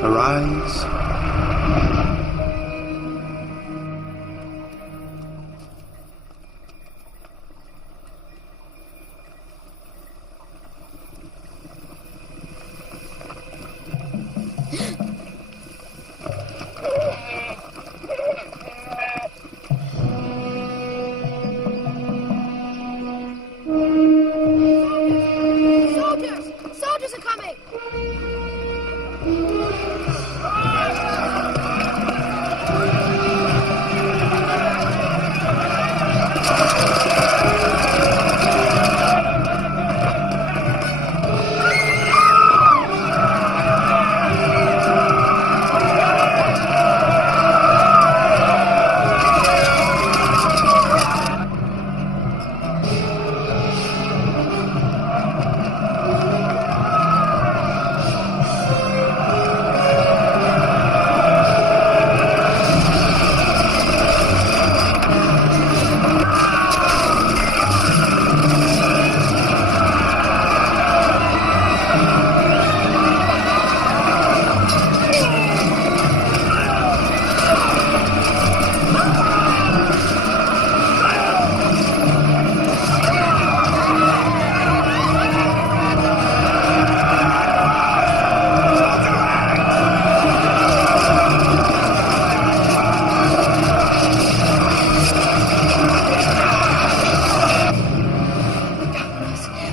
Arise. Soldiers are coming!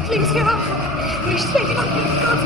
Please hear up. We're shaking up these gods.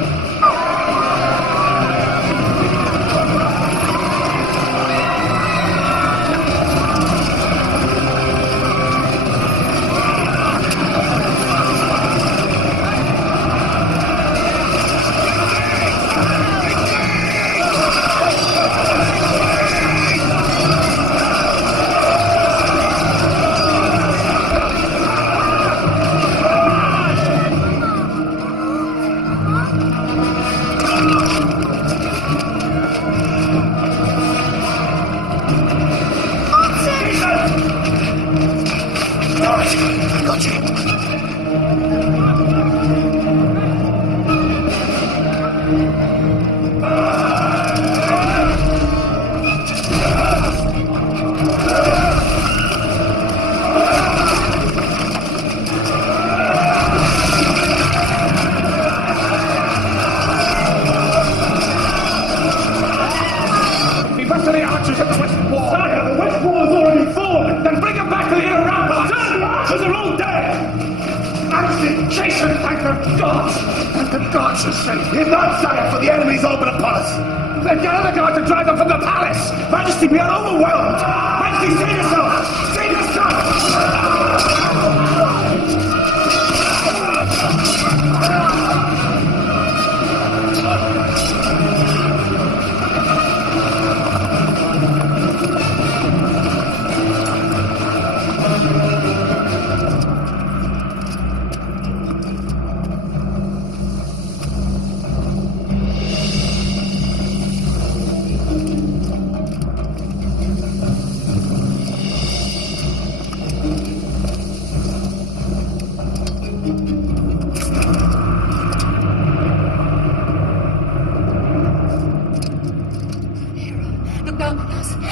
Jason, thank the gods! Thank the gods are safe. We're not safe, for the enemy's open upon us. Then get other guard to drive them from the palace. Majesty, we are overwhelmed. Majesty, save yourself! Save yourself!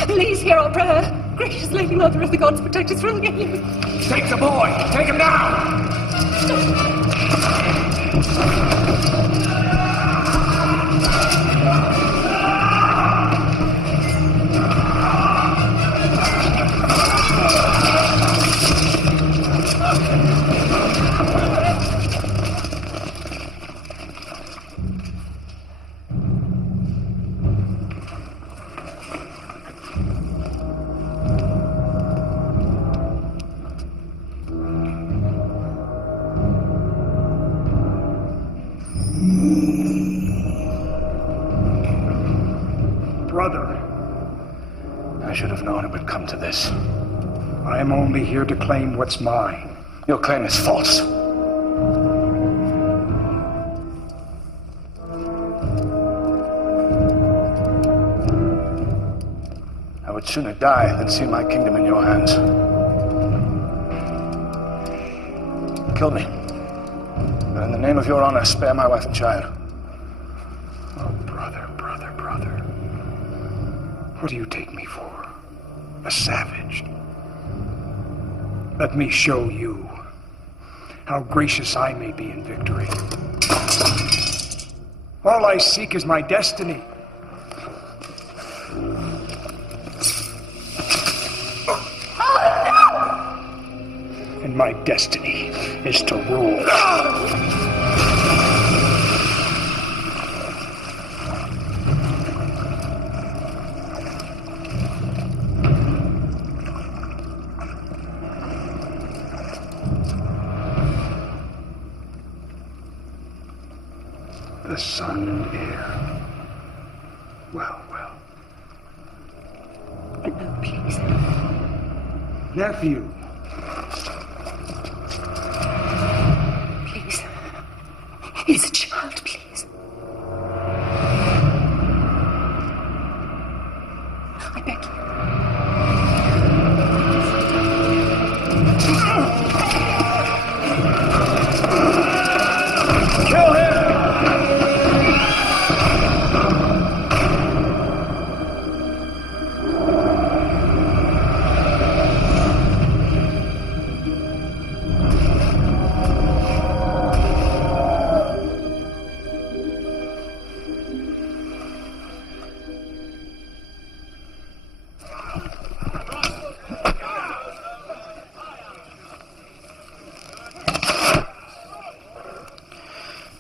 Please hear our prayer. Gracious Lady Mother of the Gods, protect us from the enemy. Take the boy! Take him down! Brother, I should have known it would come to this. I am only here to claim what's mine. Your claim is false. I would sooner die than see my kingdom in your hands. Kill me. But in the name of your honor, spare my wife and child. Oh, brother, brother, brother. What do you take me for? A savage? Let me show you how gracious I may be in victory. All I seek is my destiny. And my destiny is to rule. The son and heir. Well, well. No, please. Nephew. Please. He's a child, please. I beg you. Kill him!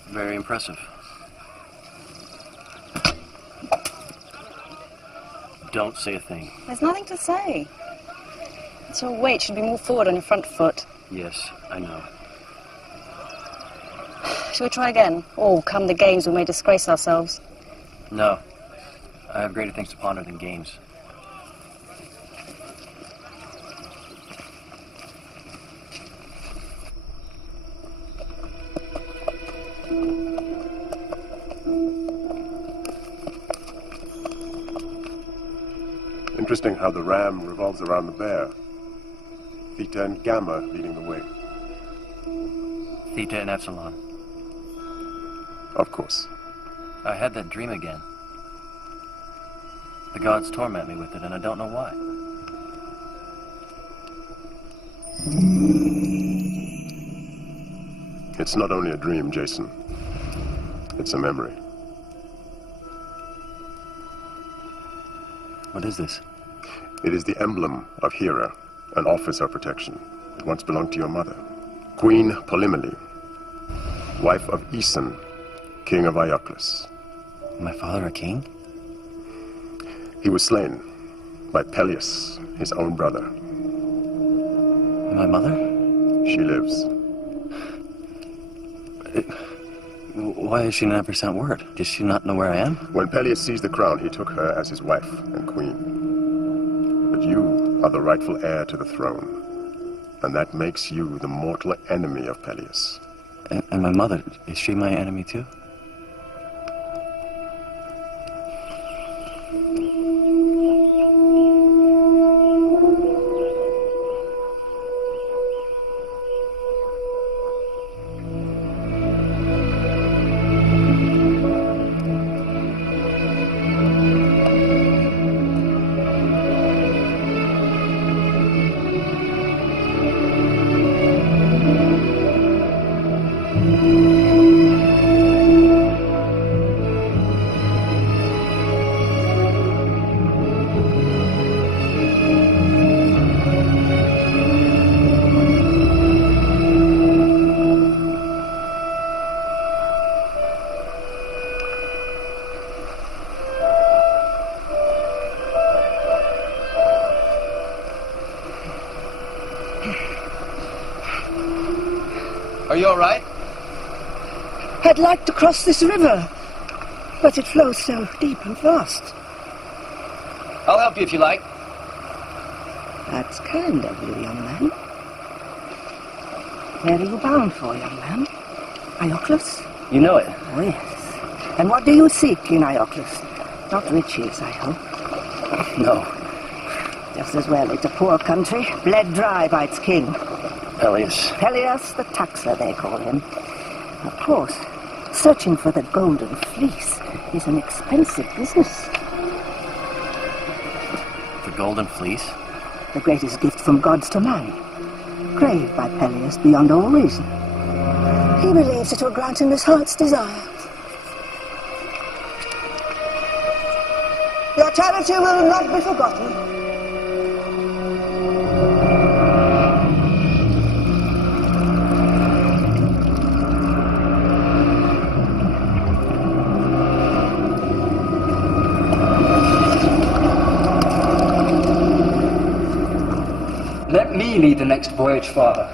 Very impressive. Don't say a thing. There's nothing to say. It's your weight should be more forward on your front foot. Yes, I know. Shall we try again? Or come the games we may disgrace ourselves? No. I have greater things to ponder than games. Interesting how the ram revolves around the bear. Theta and Gamma leading the way. Theta and Epsilon. Of course. I had that dream again. The gods torment me with it, and I don't know why. It's not only a dream, Jason. It's a memory. What is this? It is the emblem of Hera, an office of protection. It once belonged to your mother, Queen Polymele, wife of Aeson, king of Ioclus. My father a king? He was slain by Peleus, his own brother. My mother? She lives. Why has she never sent word? Does she not know where I am? When Peleus seized the crown, he took her as his wife and queen. But you are the rightful heir to the throne, and that makes you the mortal enemy of Peleus. And my mother, is she my enemy too? Are you all right? I'd like to cross this river, but it flows so deep and fast. I'll help you if you like. That's kind of you, young man. Where are you bound for, young man? Ioclus? You know it. Oh, yes. And what do you seek in Ioclus? Not riches, I hope. No. Just as well. It's a poor country, bled dry by its king. Peleus. Peleus the Taxer, they call him. Of course, searching for the Golden Fleece is an expensive business. Golden Fleece? The greatest gift from gods to man, craved by Peleus beyond all reason. He believes it will grant him his heart's desire. Your charity will not be forgotten. Let me lead the next voyage, Father.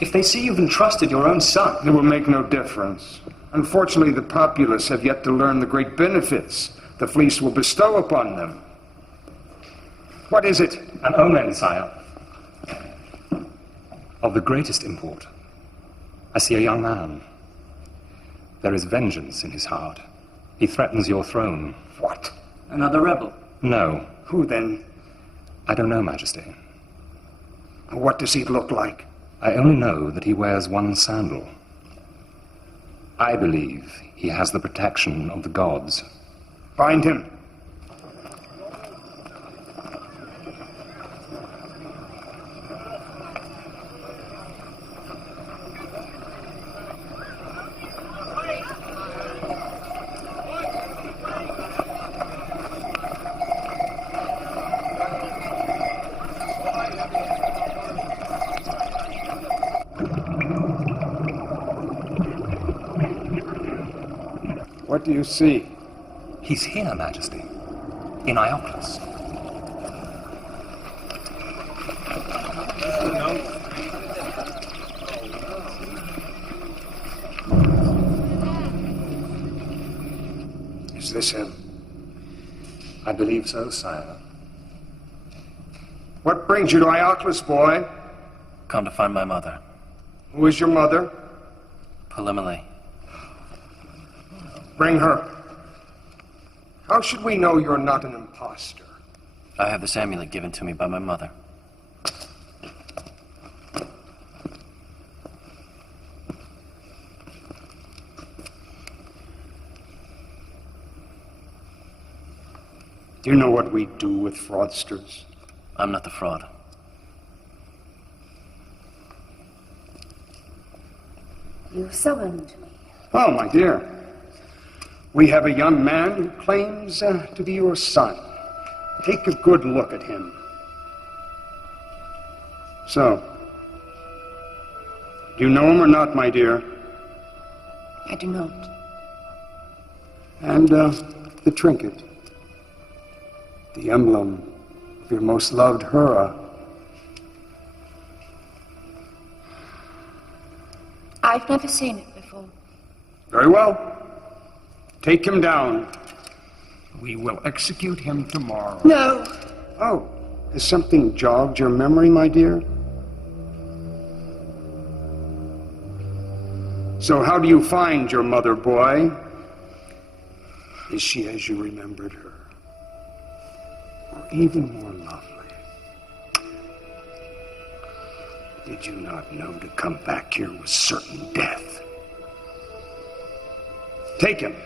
If they see you've entrusted your own son... It will make no difference. Unfortunately, the populace have yet to learn the great benefits the fleece will bestow upon them. What is it? An omen, sire. Of the greatest import. I see a young man. There is vengeance in his heart. He threatens your throne. What? Another rebel? No. Who then? I don't know, Majesty. What does he look like? I only know that he wears one sandal. I believe he has the protection of the gods. Find him. What do you see? He's here, Majesty. In Iolcus. Is this him? I believe so, sire. What brings you to Iolcus, boy? Come to find my mother, Who is your mother? Polymele. Bring her. How should we know you're not an impostor? I have this amulet given to me by my mother. Do you know what we do with fraudsters? I'm not the fraud. You summoned me. Oh, my dear. We have a young man who claims to be your son. Take a good look at him. So, do you know him or not, my dear? I do not. And the trinket. The emblem of your most loved Hera. I've never seen it before. Very well. Take him down. We will execute him tomorrow. No. Oh, has something jogged your memory, my dear? So how do you find your mother, boy? Is she as you remembered her? Or even more lovely? Did you not know to come back here was certain death? Take him.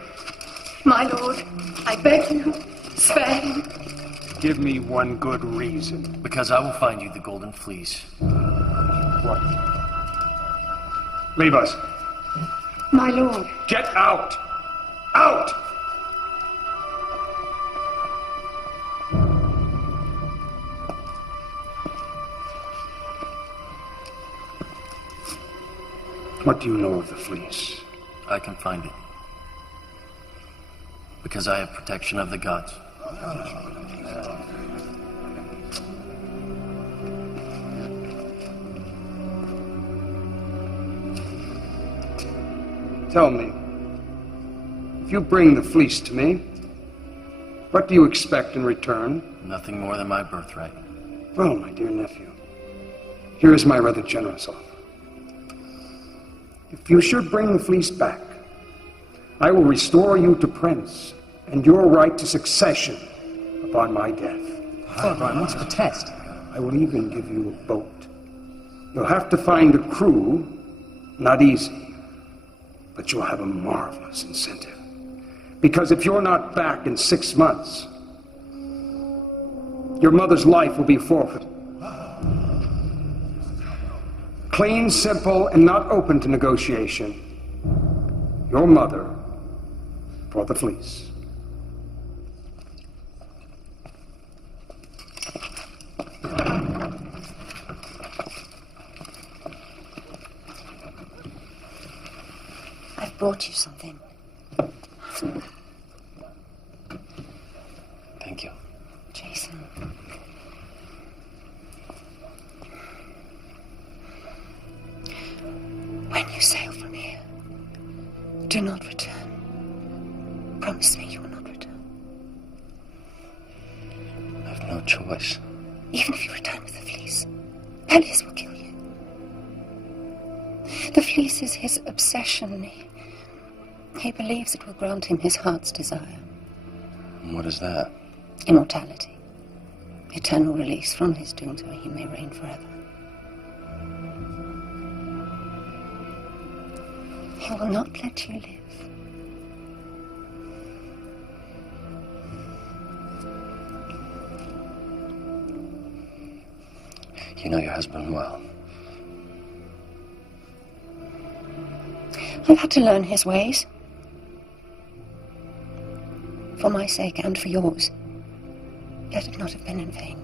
My lord, I beg you, spare him. Give me one good reason. Because I will find you the Golden Fleece. What? Leave us. My lord. Get out! Out! What do you know of the fleece? I can find it. Because I have protection of the gods. Tell me, if you bring the fleece to me, what do you expect in return? Nothing more than my birthright. Well, my dear nephew, here is my rather generous offer. If you should bring the fleece back, I will restore you to prince and your right to succession upon my death. Father, I must protest. I will even give you a boat. You'll have to find a crew, not easy, but you'll have a marvelous incentive. Because if you're not back in 6 months, Your mother's life will be forfeit. Clean, simple, and not open to negotiation. Your mother for the fleece. I've brought you something. Thank you. Jason. When you sail from here, do not return. Promise me you will not return. I have no choice. Even if you return with the fleece, Peleus will kill you. The fleece is his obsession. He believes it will grant him his heart's desire. And what is that? Immortality. Eternal release from his doom where he may reign forever. He will not let you live. You know your husband well. I've had to learn his ways. For my sake and for yours. Let it not have been in vain.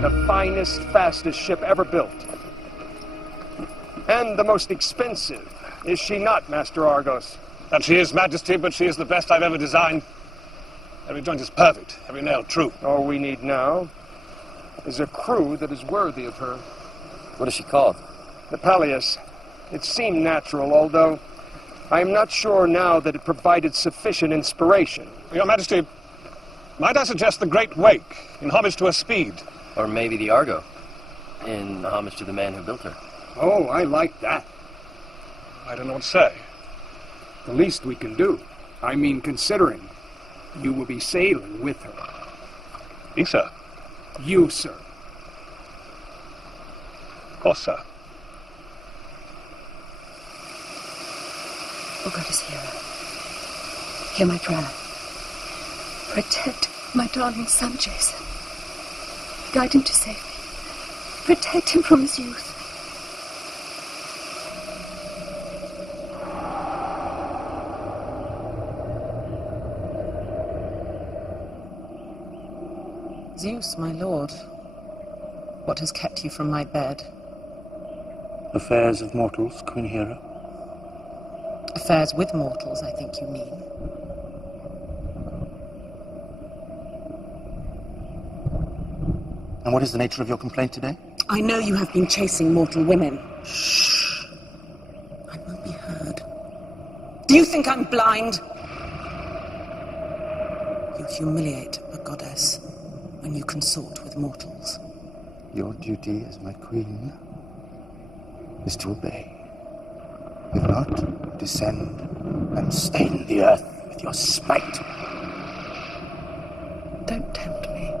The finest, fastest ship ever built. And the most expensive. Is she not, Master Argos? That she is, Majesty, but she is the best I've ever designed. Every joint is perfect, every nail true. All we need now is a crew that is worthy of her. What is she called? The Peleus. It seemed natural, although I am not sure now that it provided sufficient inspiration. Your Majesty, might I suggest the Great Wake, in homage to her speed? Or maybe the Argo, in homage to the man who built her. Oh, I like that. I don't know what to say. The least we can do. I mean, considering you will be sailing with her. Me, sir? You, sir. Of course, sir. Oh, goddess Hera, hear my prayer. Protect my darling son, Jason. Guide him to safety. Protect him from his youth. Zeus, my lord, what has kept you from my bed? Affairs of mortals, Queen Hera. Affairs with mortals, I think you mean. And what is the nature of your complaint today? I know you have been chasing mortal women. Shh. I won't be heard. Do you think I'm blind? You humiliate a goddess when you consort with mortals. Your duty as my queen is to obey. If not, descend and stain the earth with your spite. Don't tempt me.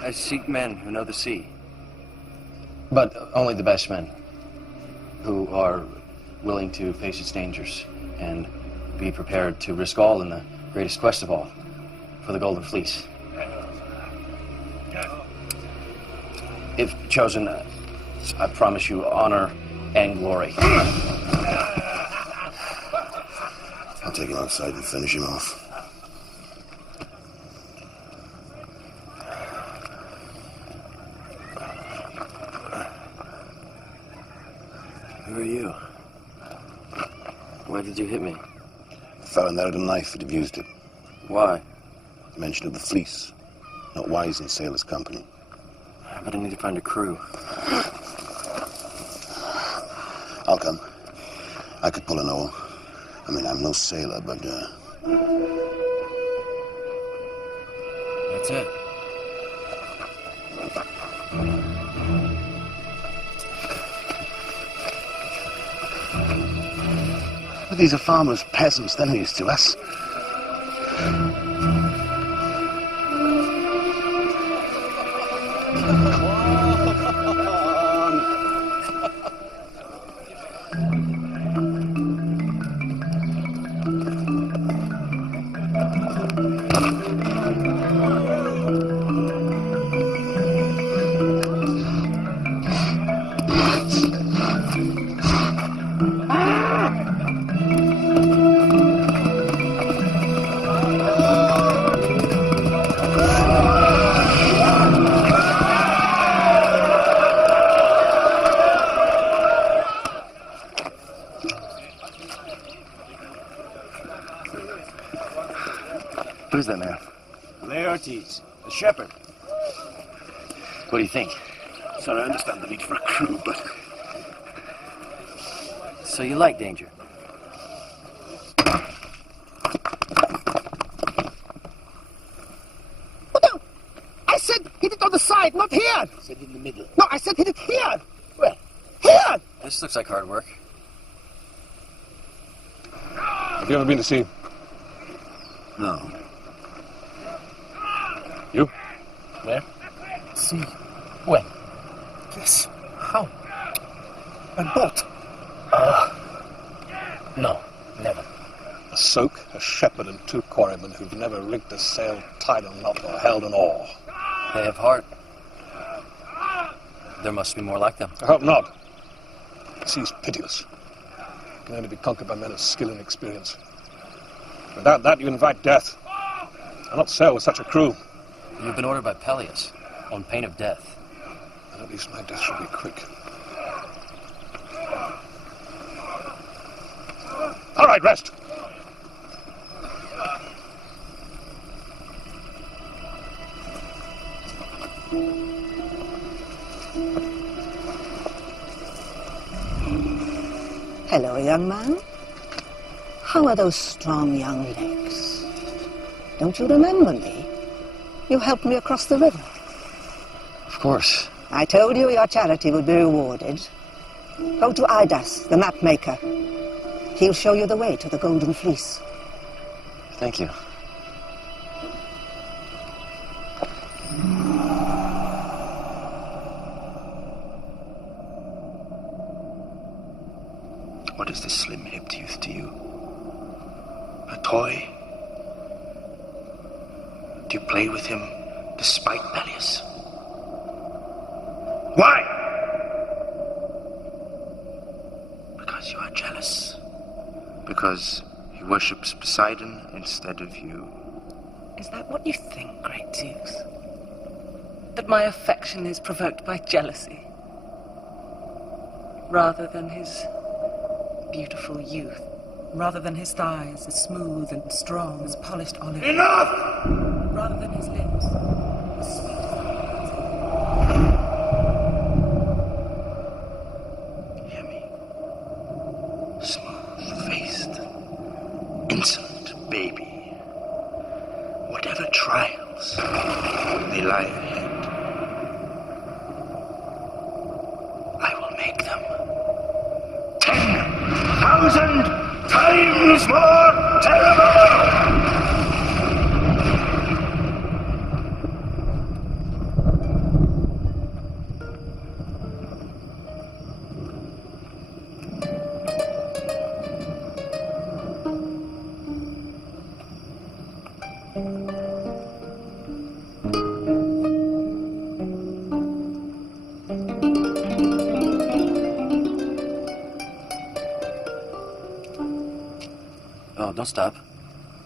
I seek men who know the sea. But only the best men. Who are willing to face its dangers and be prepared to risk all in the greatest quest of all, for the Golden Fleece. If chosen, I promise you honor and glory. I'll take him outside and finish him off. Who are you? Why did you hit me? If I found out a knife, he'd have used it. Why? The mention of the fleece. Not wise in sailor's company. But I need to find a crew. I'll come. I could pull an oar. I mean, I'm no sailor, but, That's it. But these are farmers, peasants, they're no use to us. Who's that man? Laertes, the shepherd. What do you think? Sir, I understand the need for a crew, but... So you like danger? Oh, no! I said hit it on the side, not here! I said in the middle. No, I said hit it here! Where? Here! This looks like hard work. Have you ever been to sea? No. You? Where? See. When? Yes. How? By boat? No, never. A soak, a shepherd, and 2 quarrymen who've never rigged a sail, tied a knot, or held an oar. They have heart. There must be more like them. I hope not. The sea's pitiless. It can only be conquered by men of skill and experience. Without that, you invite death. I'll not sail with such a crew. You've been ordered by Peleus, on pain of death. And at least my death shall be quick. All right, rest. Hello, young man. How are those strong young legs? Don't you remember me? You helped me across the river. Of course. I told you your charity would be rewarded. Go to Idas, the map maker. He'll show you the way to the Golden Fleece. Thank you. What is this slim-hipped youth to you? A toy? Do you play with him despite Peleus? Why? Because you are jealous. Because he worships Poseidon instead of you. Is that what you think, great Zeus? That my affection is provoked by jealousy? Rather than his beautiful youth? Rather than his thighs as smooth and strong as polished olive? Enough! Rather than his lips as sweet as Hear me. Smooth-faced, insolent baby. Whatever trials they lie ahead, I will make them 10,000 times more terrible! Oh, don't stop.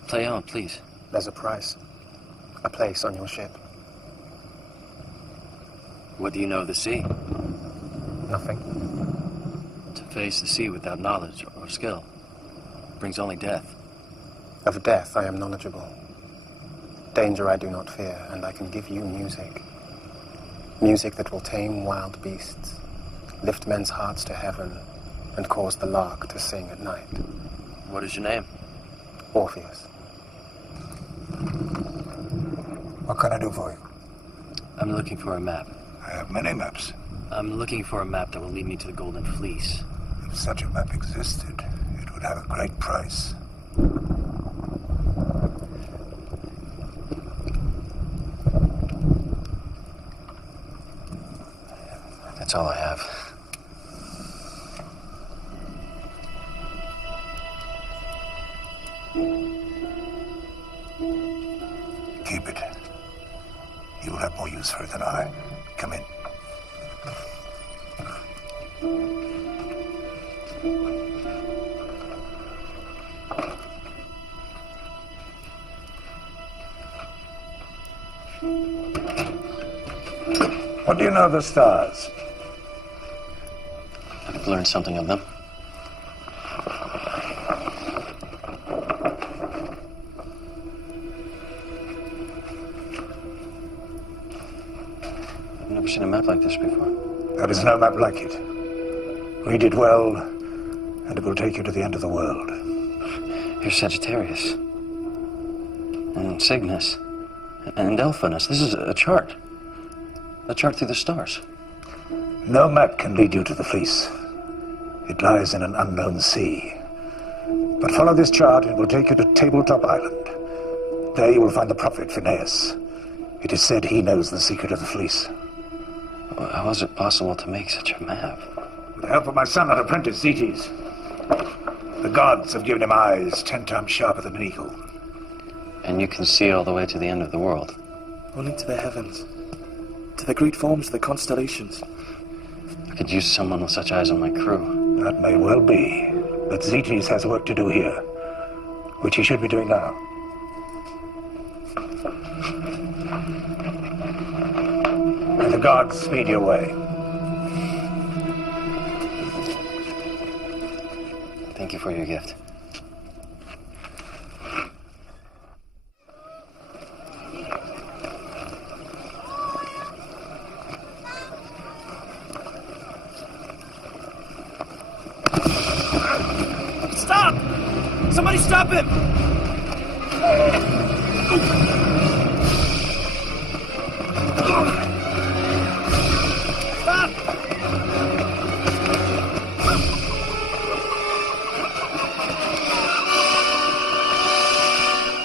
Play on, please. There's a price. A place on your ship. What do you know of the sea? Nothing. To face the sea without knowledge or skill brings only death. Of death I am knowledgeable. Danger I do not fear, and I can give you music. Music that will tame wild beasts, lift men's hearts to heaven, and cause the lark to sing at night. What is your name? Orpheus. What can I do for you? I'm looking for a map. I have many maps. I'm looking for a map that will lead me to the Golden Fleece. If such a map existed, it would have a great price. That's all I have. Keep it. You will have more use for it than I. Come in. What do you know of the stars? I've learned something of them. I've never seen a map like this before. There is no map like it. Read it well, and it will take you to the end of the world. Here's Sagittarius. And Cygnus. And Delphinus. This is a chart. A chart through the stars. No map can lead you to the Fleece. It lies in an unknown sea. But follow this chart, and it will take you to Tabletop Island. There you will find the prophet Phineas. It is said he knows the secret of the Fleece. Well, how is it possible to make such a map? With the help of my son and apprentice, Zetes. The gods have given him eyes 10 times sharper than an eagle. And you can see all the way to the end of the world. Only to the heavens. To the great forms of the constellations. I could use someone with such eyes on my crew. That may well be. But Zetes has work to do here, which he should be doing now. May the gods speed your way. Thank you for your gift. Stop! Somebody stop him! Stop!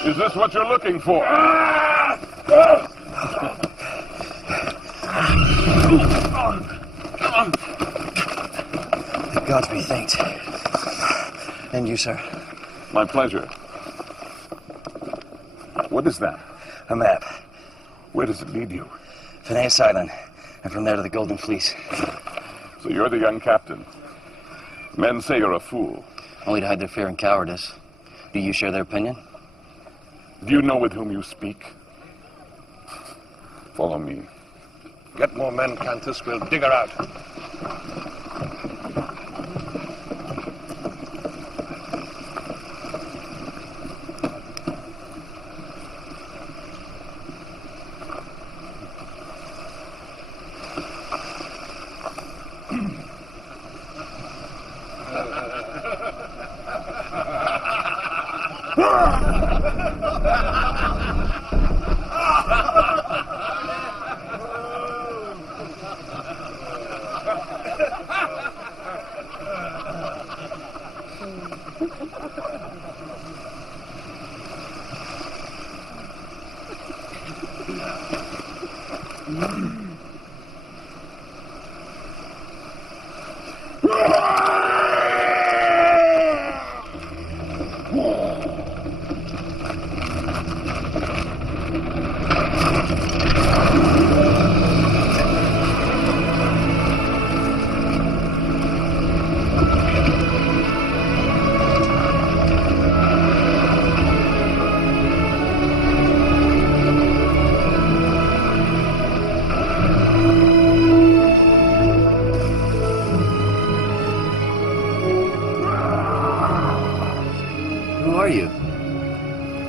Is this what you're looking for? The gods be thanked. And you, sir. My pleasure. What is that? A map. Where does it lead you? Phineas Island, and from there to the Golden Fleece. So you're the young captain. Men say you're a fool. Only to hide their fear and cowardice. Do you share their opinion? Do you know with whom you speak? Follow me. Get more men, Cantus. We'll dig her out.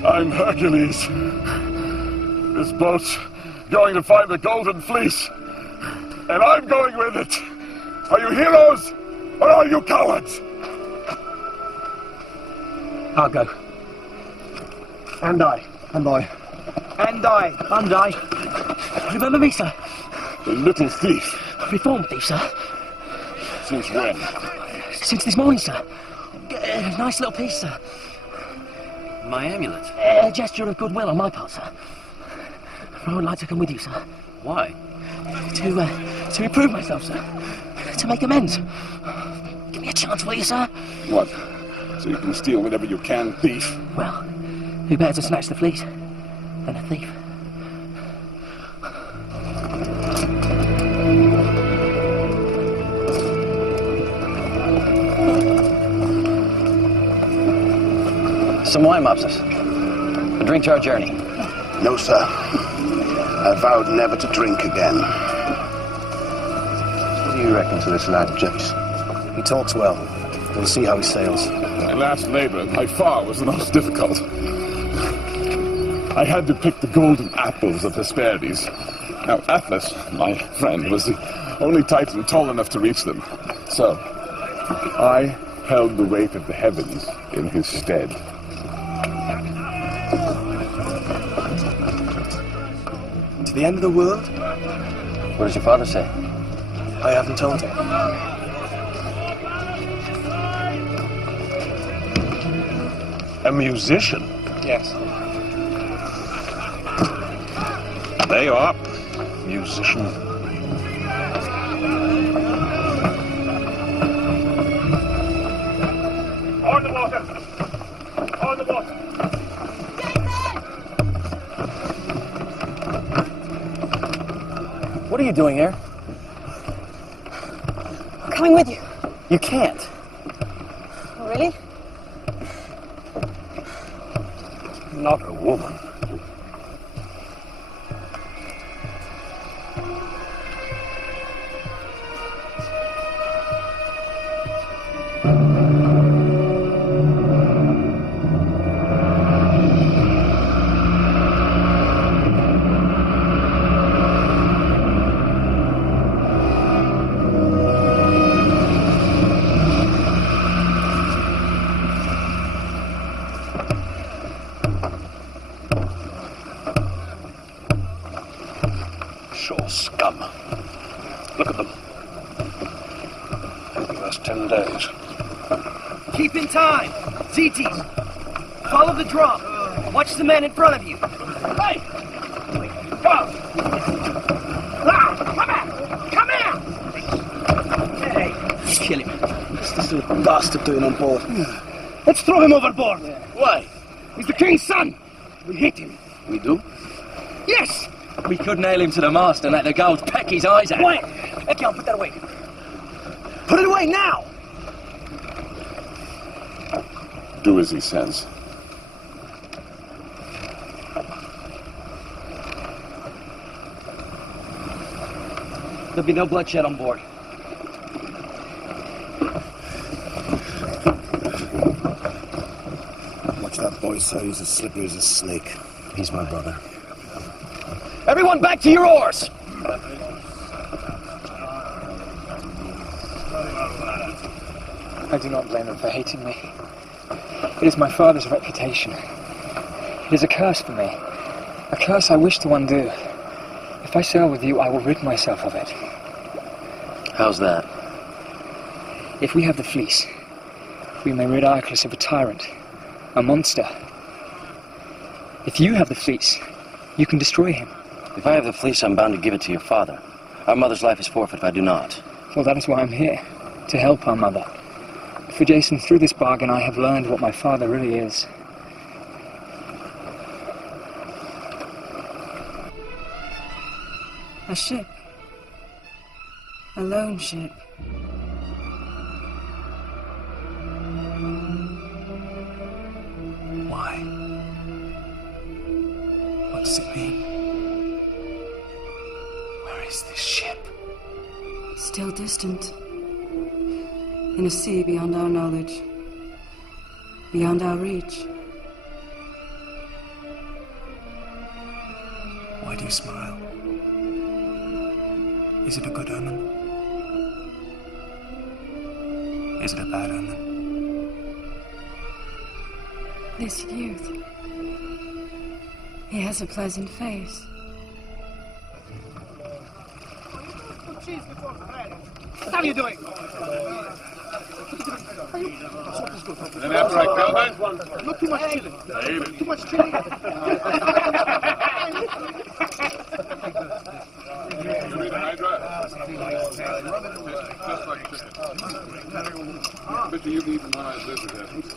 I'm Hercules. This boat's going to find the Golden Fleece, and I'm going with it. Are you heroes, or are you cowards? I'll go. And I. And I. And I. And I. Remember me, sir? The little thief. Reformed thief, sir. Since when? Since this morning, sir. Nice little piece, sir. My amulet. A gesture of goodwill on my part, sir. I would like to come with you, sir. Why? To improve myself, sir. To make amends. Give me a chance, will you, sir? What? So you can steal whatever you can, thief? Well, who better to snatch the fleece than a thief? Some wine, Mopsus. A drink to our journey. No, sir. I vowed never to drink again. What do you reckon to this lad, Jace? He talks well. We'll see how he sails. My last labor by far was the most difficult. I had to pick the golden apples of Hesperides. Now, Atlas, my friend, was the only Titan tall enough to reach them. So, I held the weight of the heavens in his stead. To the end of the world? What does your father say? I haven't told him. A musician? Yes. There you are. Musician. On the water! On the water! What are you doing here? I'm coming with you. You can't. Oh, really? Not a woman. Sure scum. Look at them. They'll give us 10 days. Keep in time! Zetes! Follow the drum! Watch the man in front of you! Hey! Go! Come here! Hey! Kill him. What's this little bastard doing on board? Let's throw him overboard! Why? He's the king's son! We hate him. We do? Yes! We could nail him to the mast and let the gulls peck his eyes out. Quiet! Ekion, put that away. Put it away now! Do as he says. There'll be no bloodshed on board. Watch that boy, sir. He's as slippery as a snake. He's my brother. Everyone back to your oars! I do not blame him for hating me. It is my father's reputation. It is a curse for me. A curse I wish to undo. If I sail with you, I will rid myself of it. How's that? If we have the fleece, we may rid Iaclus of a tyrant, a monster. If you have the fleece, you can destroy him. If I have the fleece, I'm bound to give it to your father. Our mother's life is forfeit if I do not. Well, that is why I'm here, to help our mother. For Jason, through this bargain, I have learned what my father really is. A ship. A lone ship. Why? What does it mean? Where is this ship? Still distant. In a sea beyond our knowledge. Beyond our reach. Why do you smile? Is it a good omen? Is it a bad omen? This youth. He has a pleasant face. What are you doing? And after I kill him? Not too much chili. Too much chili. You need a Hydra? Just like chicken. Bet you you've eaten one-eyed lizard, haven't you?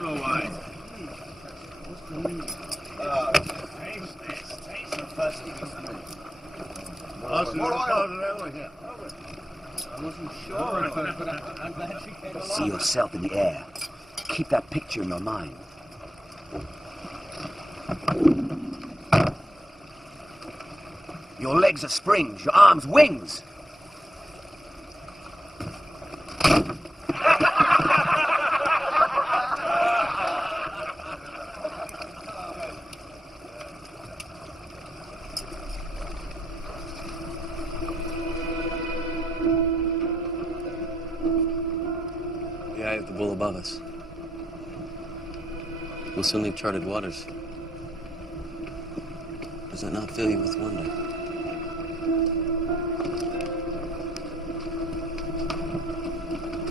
No wine. See yourself in the air. Keep that picture in your mind. Your legs are springs, your arms wings. The eye of the bull above us. We'll soon leave charted waters. Does that not fill you with wonder?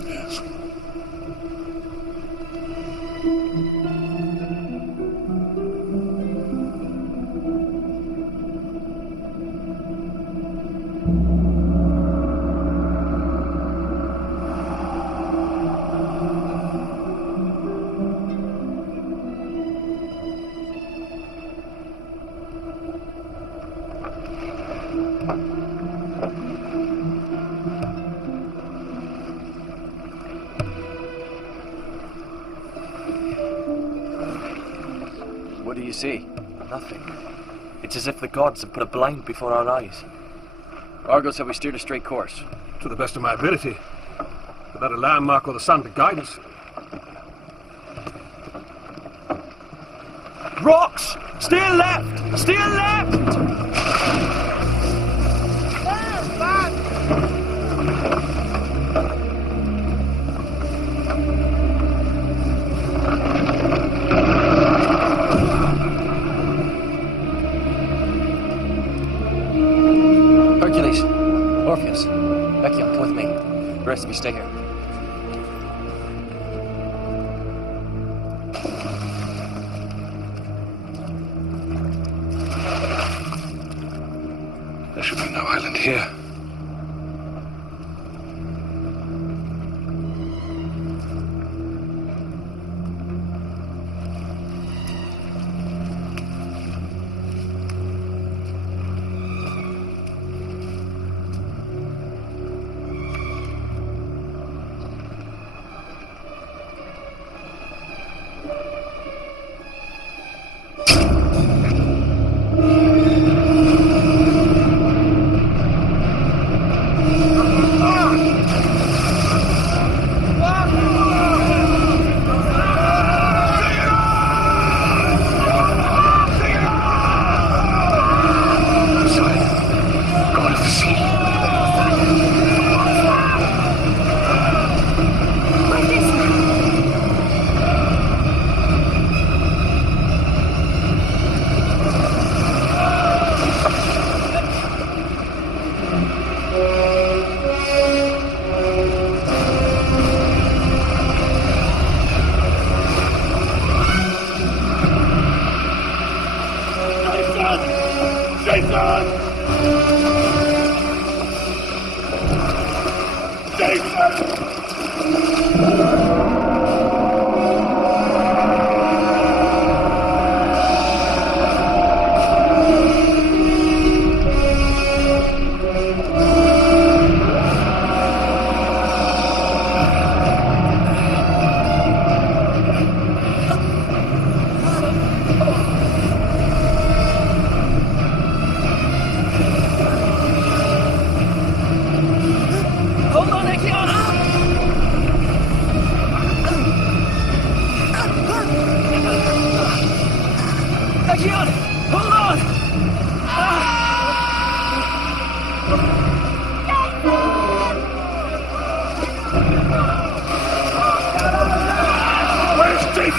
Yes. What do you see? Nothing. It's as if the gods have put a blind before our eyes. Argo said we steered a straight course. To the best of my ability. Without a landmark or the sun to guide us. Rocks! Steer left! Steer left! Hercules, Orpheus, Echyon, come with me. The rest of you stay here. There should be no island here.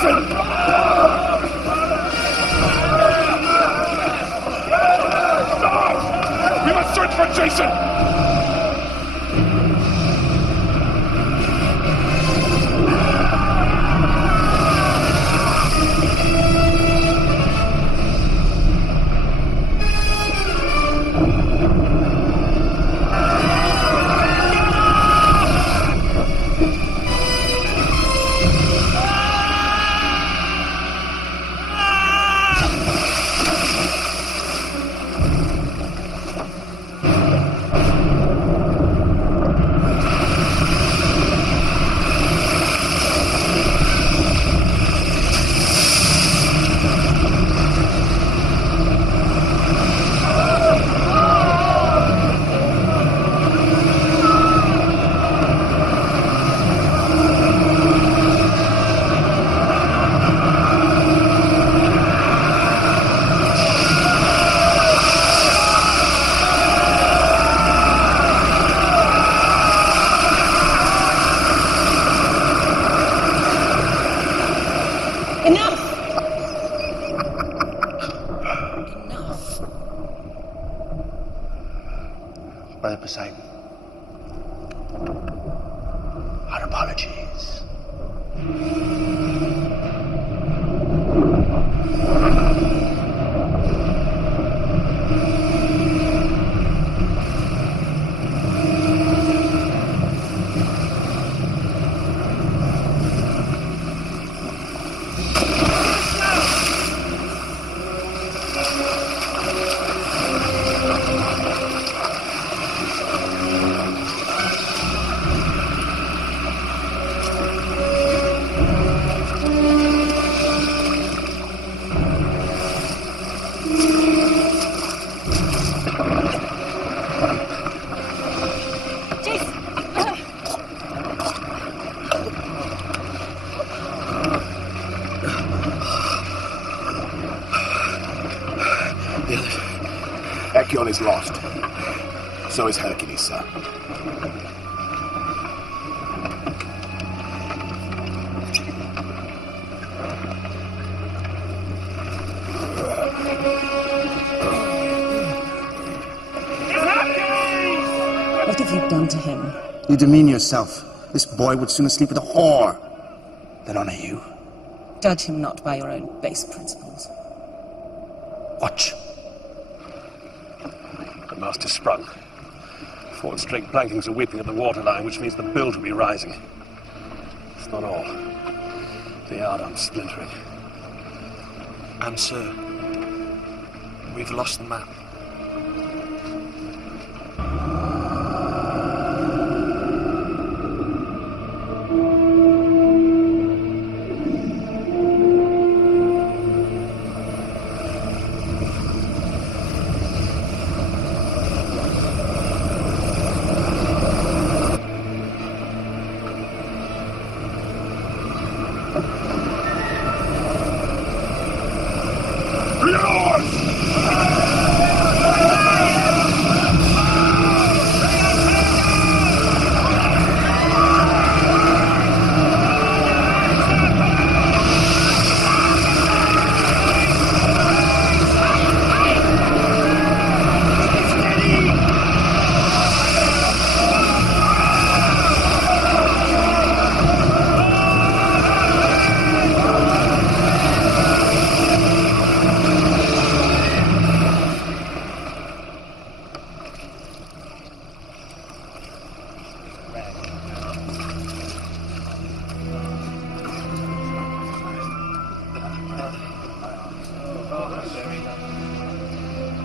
Jason! No! We must search for Jason! Brother Poseidon, our apologies. Echion is lost. So is Hercules, sir. What have you done to him? You demean yourself. This boy would sooner sleep with a whore than honor you. Judge him not by your own base principles. Watch. The mast is sprung. Forward straight plankings are weeping at the waterline, which means the bilge will be rising. It's not all. The yardarm's splintering. And, sir, we've lost the map.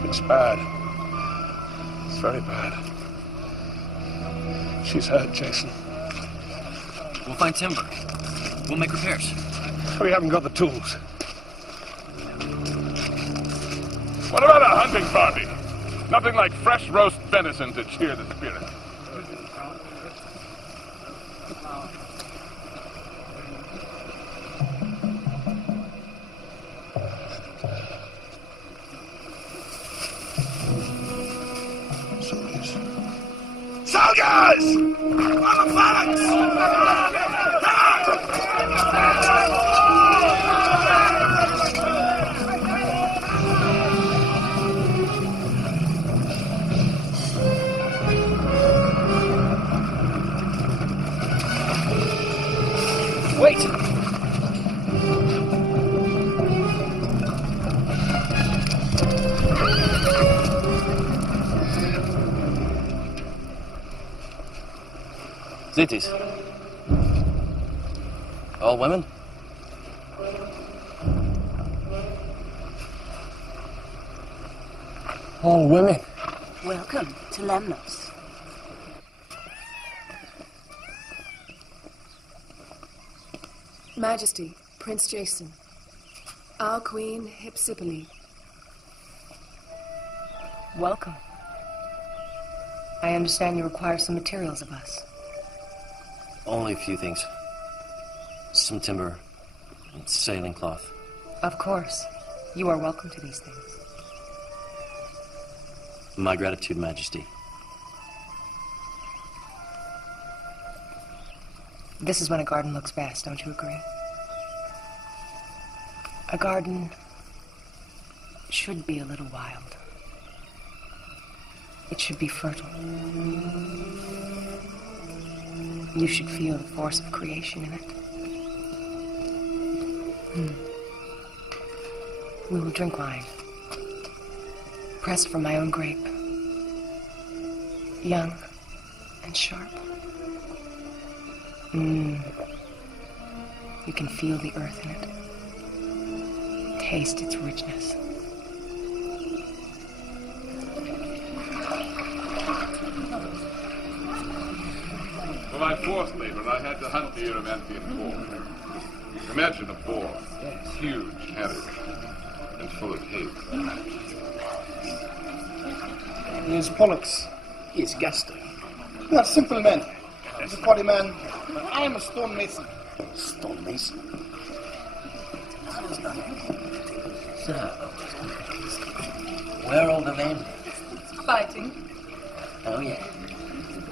It's bad. It's very bad. She's hurt, Jason. We'll find timber. We'll make repairs. We haven't got the tools. What about a hunting party? Nothing like fresh roast venison to cheer the spirit. Soldiers! On the phalanx! Cities. All women? All women. Welcome to Lemnos. Majesty, Prince Jason. Our Queen Hypsipyle. Welcome. I understand you require some materials of us. Only a few things. Some timber and sailing cloth. Of course. You are welcome to these things. My gratitude, Majesty. This is when a garden looks best, don't you agree? A garden should be a little wild. It should be fertile. You should feel the force of creation in it. We will drink wine, pressed from my own grape, young and sharp. You can feel the earth in it. Taste its richness. For my fourth labor, I had to hunt the Erymanthian boar. Imagine a boar, huge, hairy, and full of hate. He is Pollux. He is Gaster. We are simple men. He's a quarry man, and I am a stonemason. Stonemason? So, where are all the men? Fighting. Oh, yeah.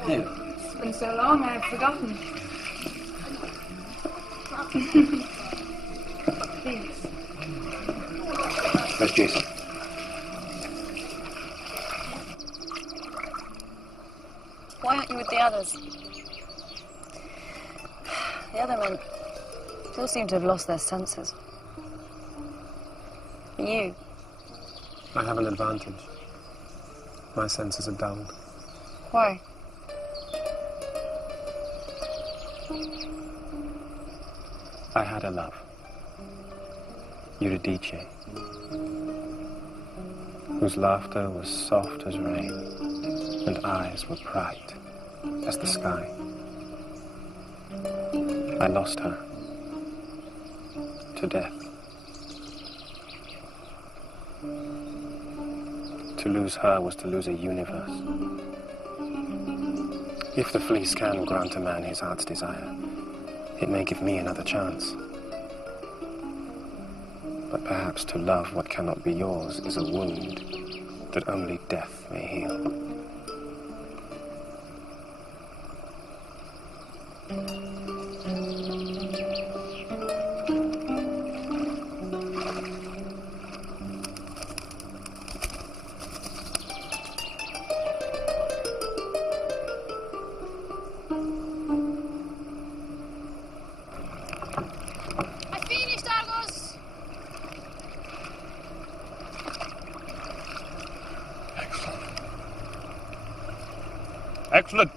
Who? It's been so long, I've forgotten. Please. Where's Jason? Why aren't you with the others? The other men still seem to have lost their senses. And you? I have an advantage. My senses are dulled. Why? I had a love. Eurydice, whose laughter was soft as rain, and eyes were bright as the sky. I lost her to death. To lose her was to lose a universe. If the fleece can grant a man his heart's desire, it may give me another chance. But perhaps to love what cannot be yours is a wound that only death may heal. Excellent.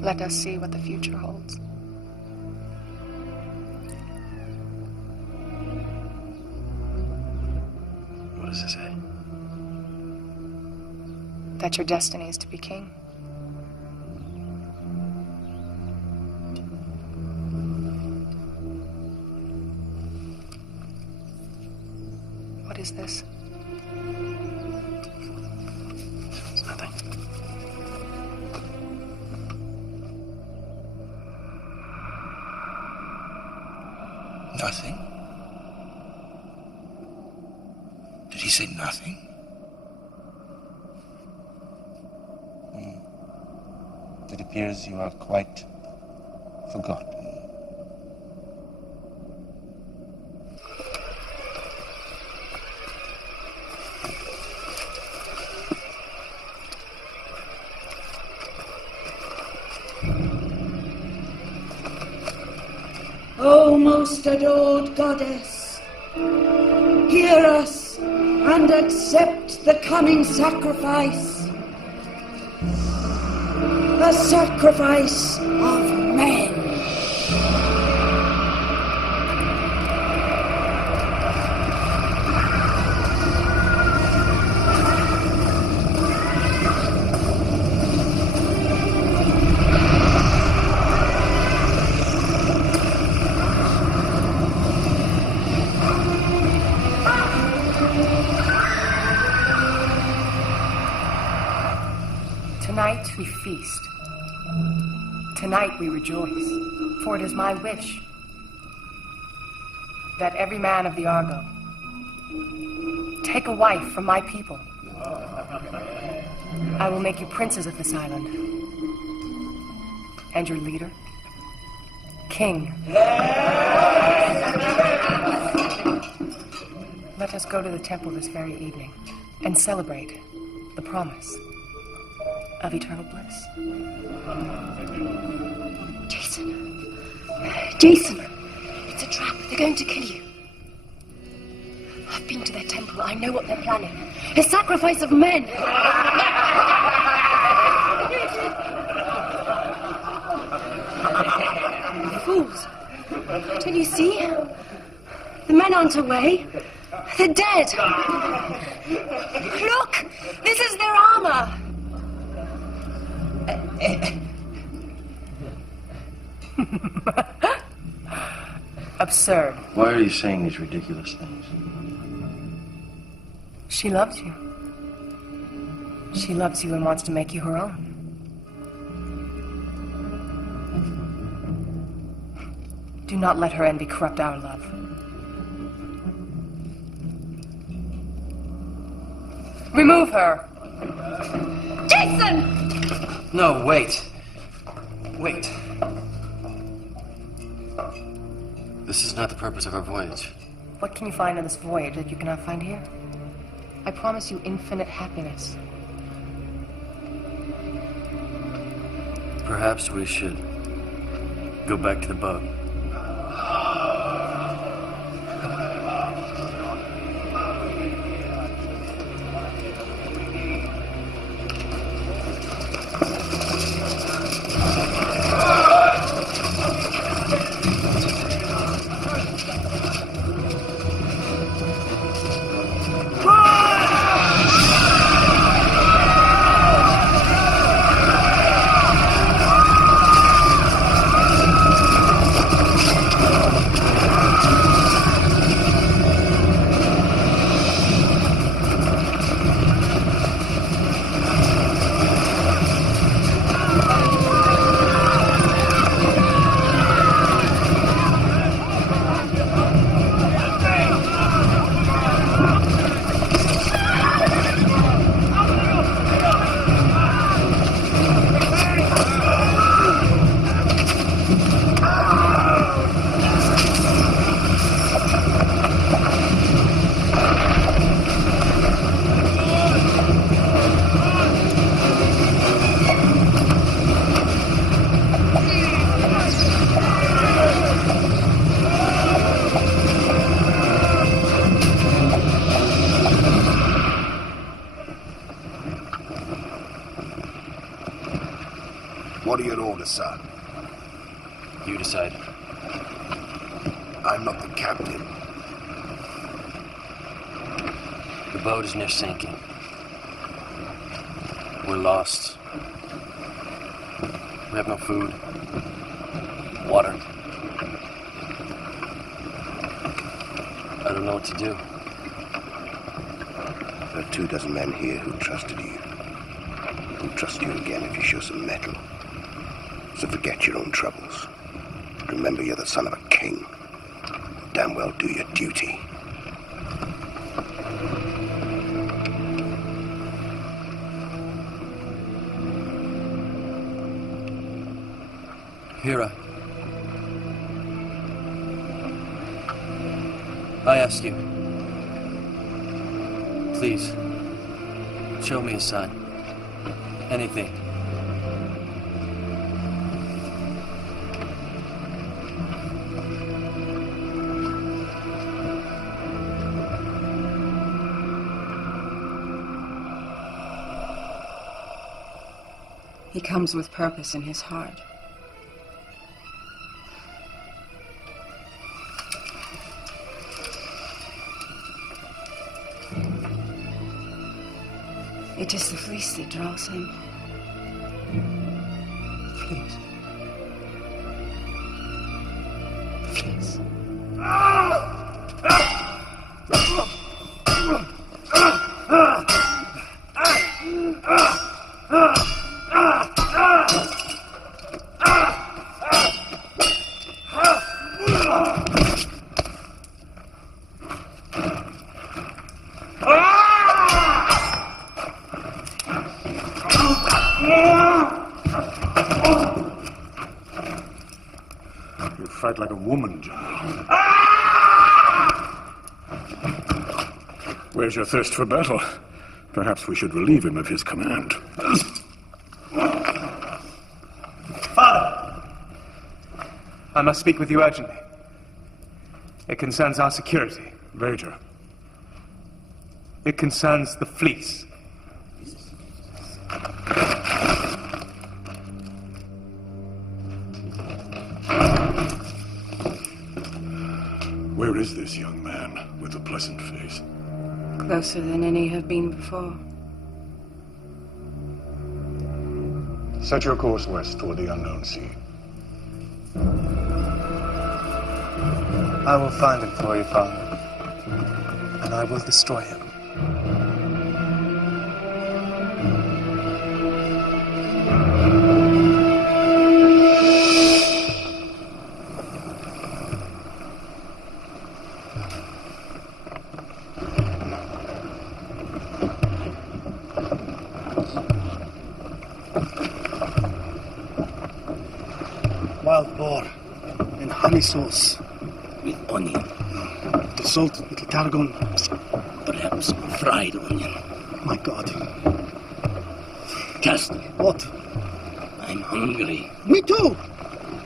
Let us see what the future holds. What does it say? That your destiny is to be king. What is this? It's nothing. Nothing? Did he say nothing? It appears you are quite forgotten. O most adored goddess, hear us and accept the coming sacrifice. A sacrifice of men. Tonight we feast. Tonight we rejoice, for it is my wish that every man of the Argo take a wife from my people. I will make you princes of this island. And your leader, king. Let us go to the temple this very evening and celebrate the promise of eternal bliss. Jason, it's a trap. They're going to kill you. I've been to their temple. I know what they're planning. A sacrifice of men. Fools. Don't you see? The men aren't away. They're dead. Look! This is their armor. Absurd. Why are you saying these ridiculous things? She loves you. She loves you and wants to make you her own. Do not let her envy corrupt our love. Remove her! Jason! No, wait. Wait. This is not the purpose of our voyage. What can you find in this voyage that you cannot find here? I promise you infinite happiness. Perhaps we should go back to the boat. What are your orders, sir? You decide. I'm not the captain. The boat is near sinking. We're lost. We have no food, water. I don't know what to do. There are 24 men here who trusted you. Who'll trust you again if you show some mettle. So forget your own troubles. Remember you're the son of a king. damn well do your duty. Hera. I ask you. Please. Show me a sign. Anything. He comes with purpose in his heart. It is the fleece that draws him. Fleece. Fleece. You fight like a woman, General. Where's your thirst for battle? Perhaps we should relieve him of his command. Father! I must speak with you urgently. It concerns our security. Vader. It concerns the fleece. Where is this young man with the pleasant face? Closer than any have been before. Set your course west toward the unknown sea. I will find him for you, Father. And I will destroy him. Wild boar in honey sauce. With onion. The salt, little tarragon. Perhaps fried onion. My God. Castor. What? I'm hungry. Me too!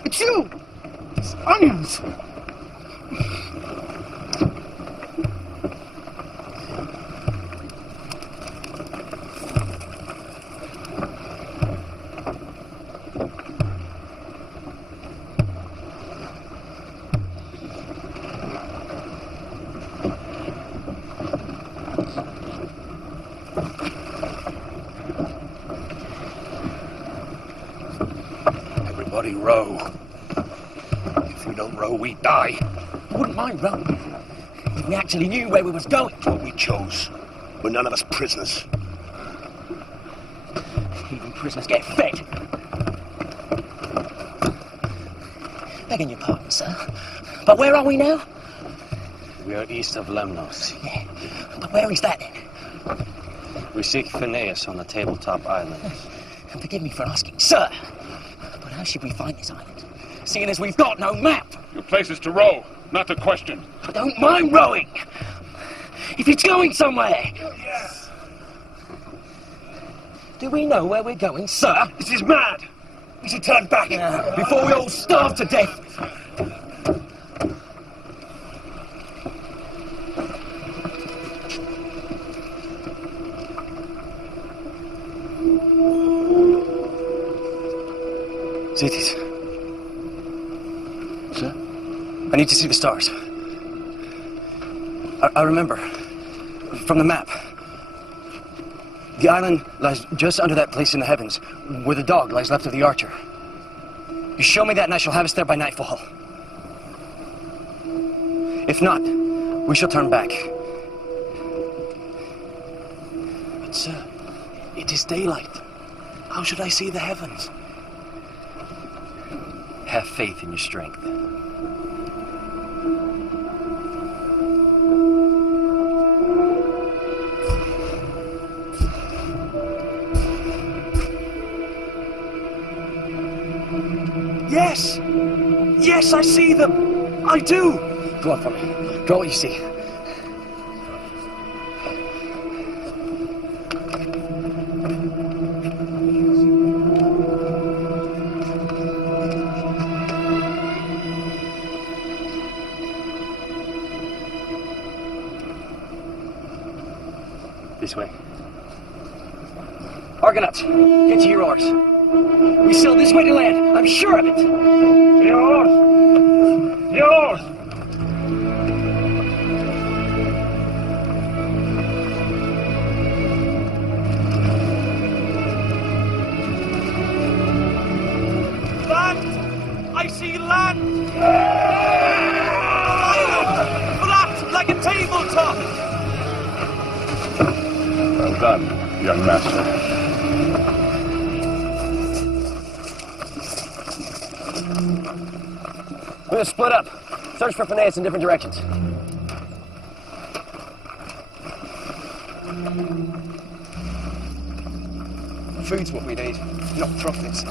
It's you! It's onions! Everybody row. If we don't row, we die. I wouldn't mind rowing. If we actually knew where we was going. What we chose. We're none of us prisoners. Even prisoners get fed. Begging your pardon, sir. But where are we now? We are east of Lemnos. Yeah. But where is that then? We seek Phineas on the tabletop island. And forgive me for asking, sir. But how should we find this island? Seeing as we've got no map. Your place is to row, not to question. I don't mind rowing. If it's going somewhere. Yes. Do we know where we're going, sir? This is mad. We should turn back. Before we all starve to death. Zetes. Sir? I need to see the stars. I remember. From the map. The island lies just under that place in the heavens, where the dog lies left of the archer. You show me that and I shall have us there by nightfall. If not, we shall turn back. But sir, it is daylight. How should I see the heavens? Have faith in your strength. Yes! Yes, I see them! I do! Go on for me. Draw what you see. This way. Argonauts, get to your oars. We sail this way to land. I'm sure of it. Yours! Yours! Land! I see land! Island! Flat like a tabletop! Well done, young master. We're gonna split up. Search for Phineas in different directions. Food's what we need, not trumpets.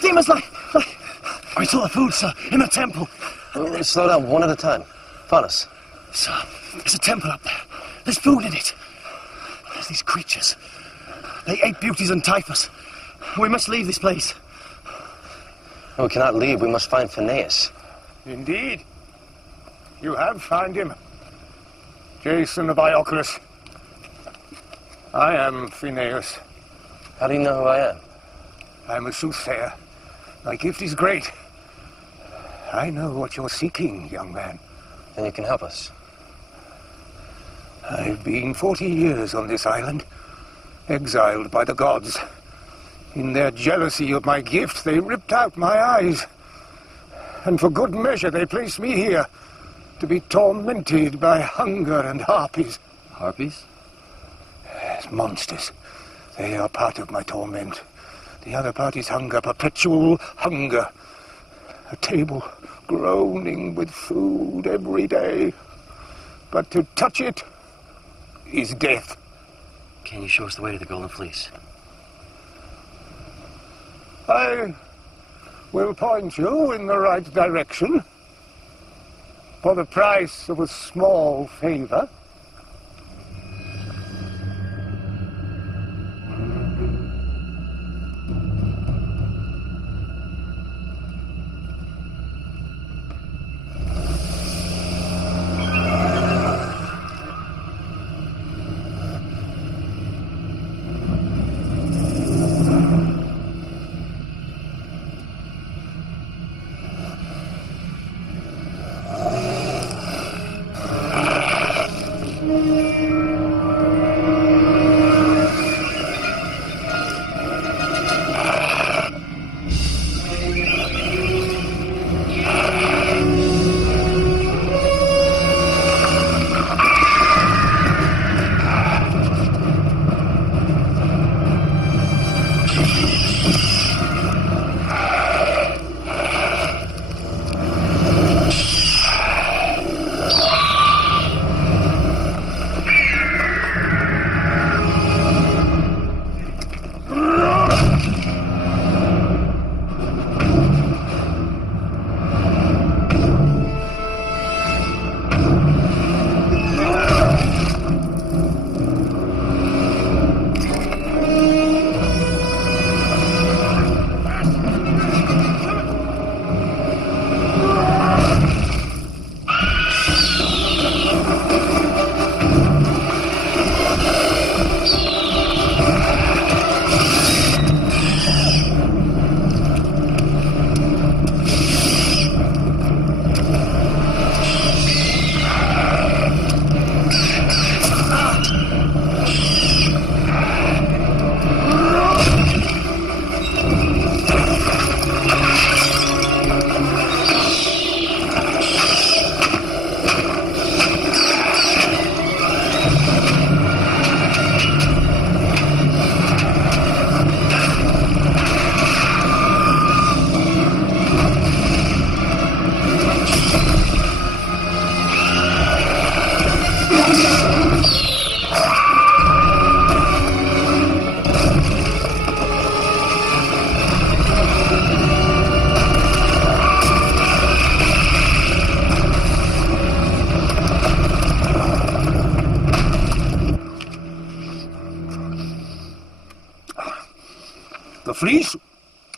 Demons like... I saw the food, sir, in the temple. Slow down, one at a time. Faunus. Sir, there's a temple up there. There's food in it. There's these creatures. They ate beauties and typhus. We must leave this place. No, we cannot leave. We must find Phineas. Indeed. You have found him. Jason of Iocorus. I am Phineas. How do you know who I am? I am a soothsayer. My gift is great. I know what you're seeking, young man. Then you can help us. I've been 40 years on this island, exiled by the gods. In their jealousy of my gift, they ripped out my eyes. And for good measure, they placed me here to be tormented by hunger and harpies. Harpies? Yes, monsters. They are part of my torment. The other part is hunger, perpetual hunger. A table groaning with food every day. But to touch it is death. Can you show us the way to the Golden Fleece? I will point you in the right direction for the price of a small favor.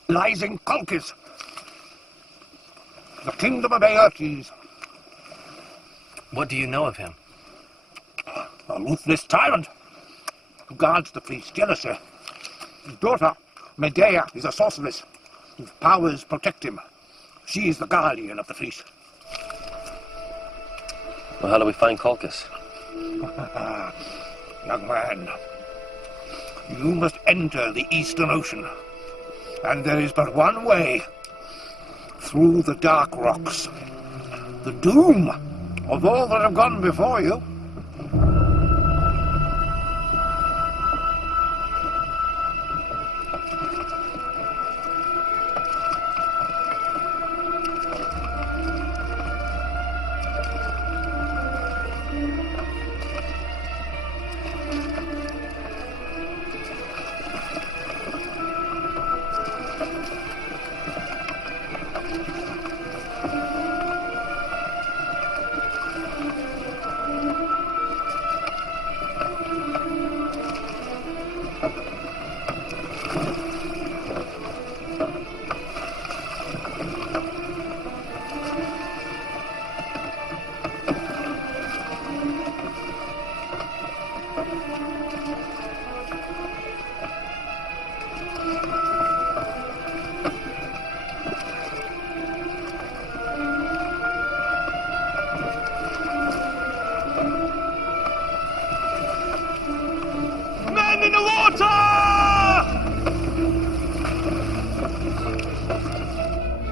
lies in Colchis, the kingdom of Aertes. What do you know of him? A ruthless tyrant who guards the fleece jealously. His daughter, Medea, is a sorceress whose powers protect him. She is the guardian of the fleece. Well, how do we find Colchis? Young man, you must enter the Eastern Ocean, and there is but one way. Through the dark rocks. The doom of all that have gone before you.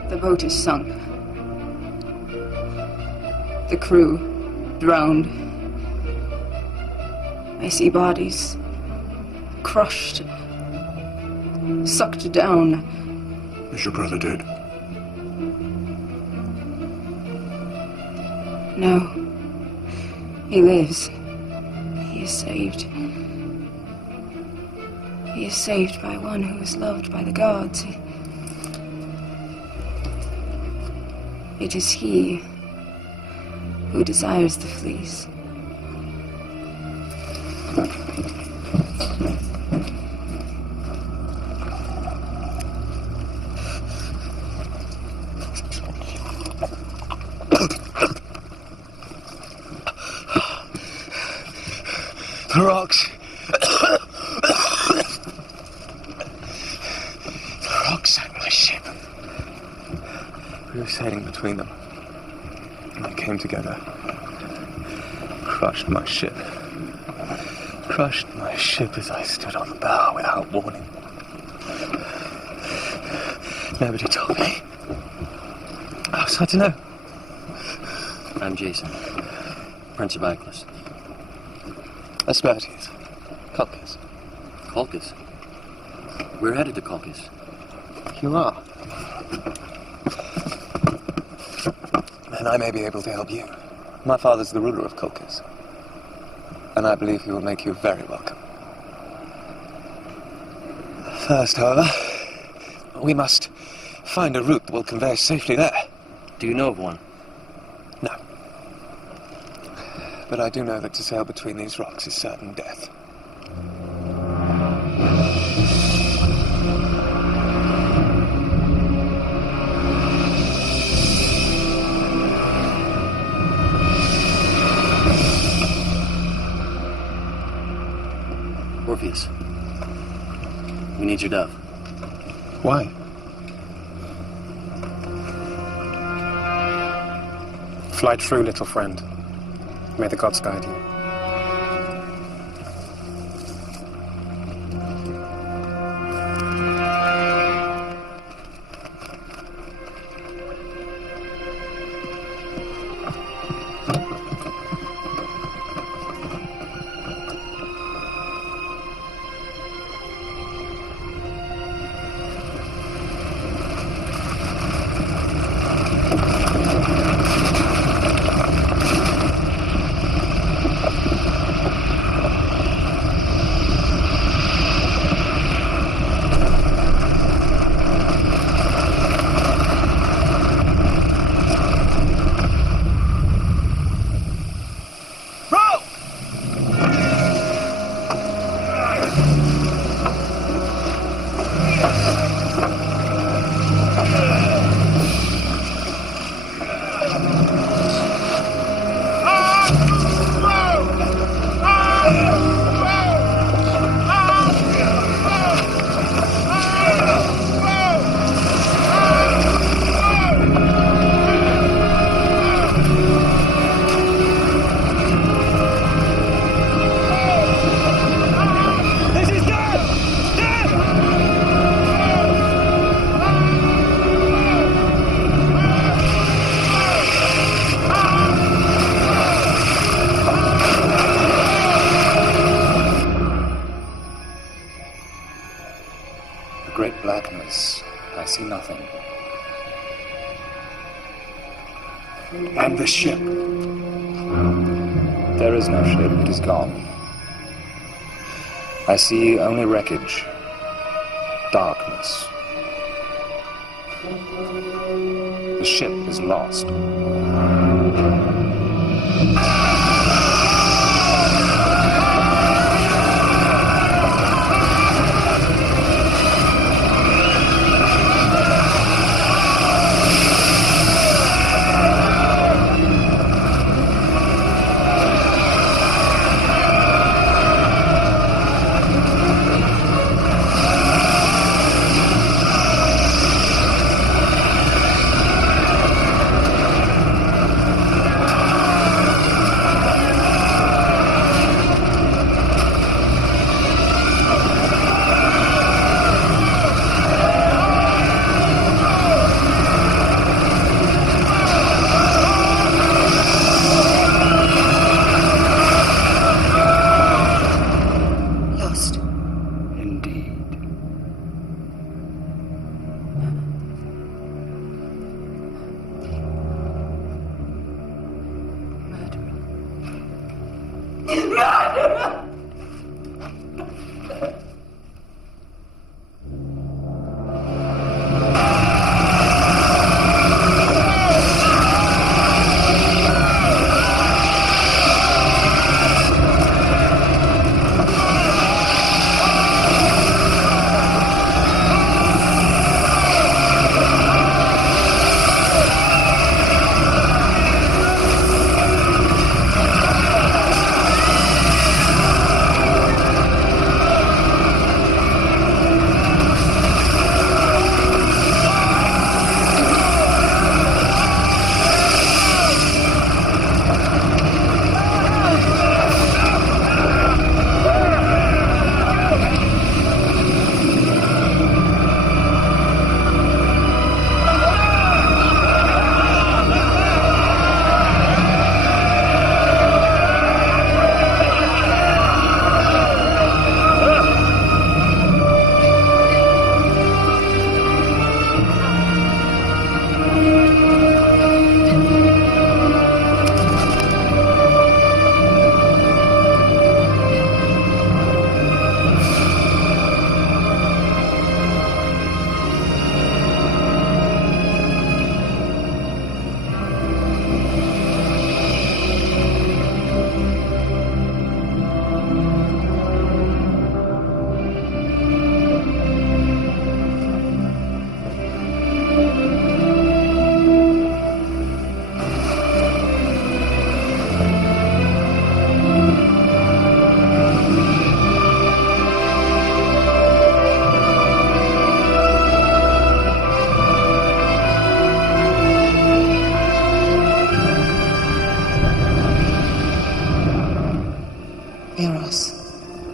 The boat is sunk. The crew drowned. I see bodies crushed, sucked down. Is your brother dead? No. He lives. He is saved. He is saved by one who is loved by the gods. It is he who desires the fleece. The rocks. The rocks sank my ship. We were sailing between them, and they came together. Crushed my ship. Crushed my ship as I stood on the bow without warning. Nobody told me. I was hard to know. I'm Jason, Prince of Icarus. Aspertius. Colchis. Colchis? We're headed to Colchis. You are? Then I may be able to help you. My father's the ruler of Colchis, and I believe he will make you very welcome. First, however, we must find a route that will convey us safely there. Do you know of one? No. But I do know that to sail between these rocks is certain death. Orpheus, we need your dove. Why? Fly true, little friend. May the gods guide you. I see nothing. And the ship? There is no ship. It is gone. I see only wreckage. Darkness. The ship is lost.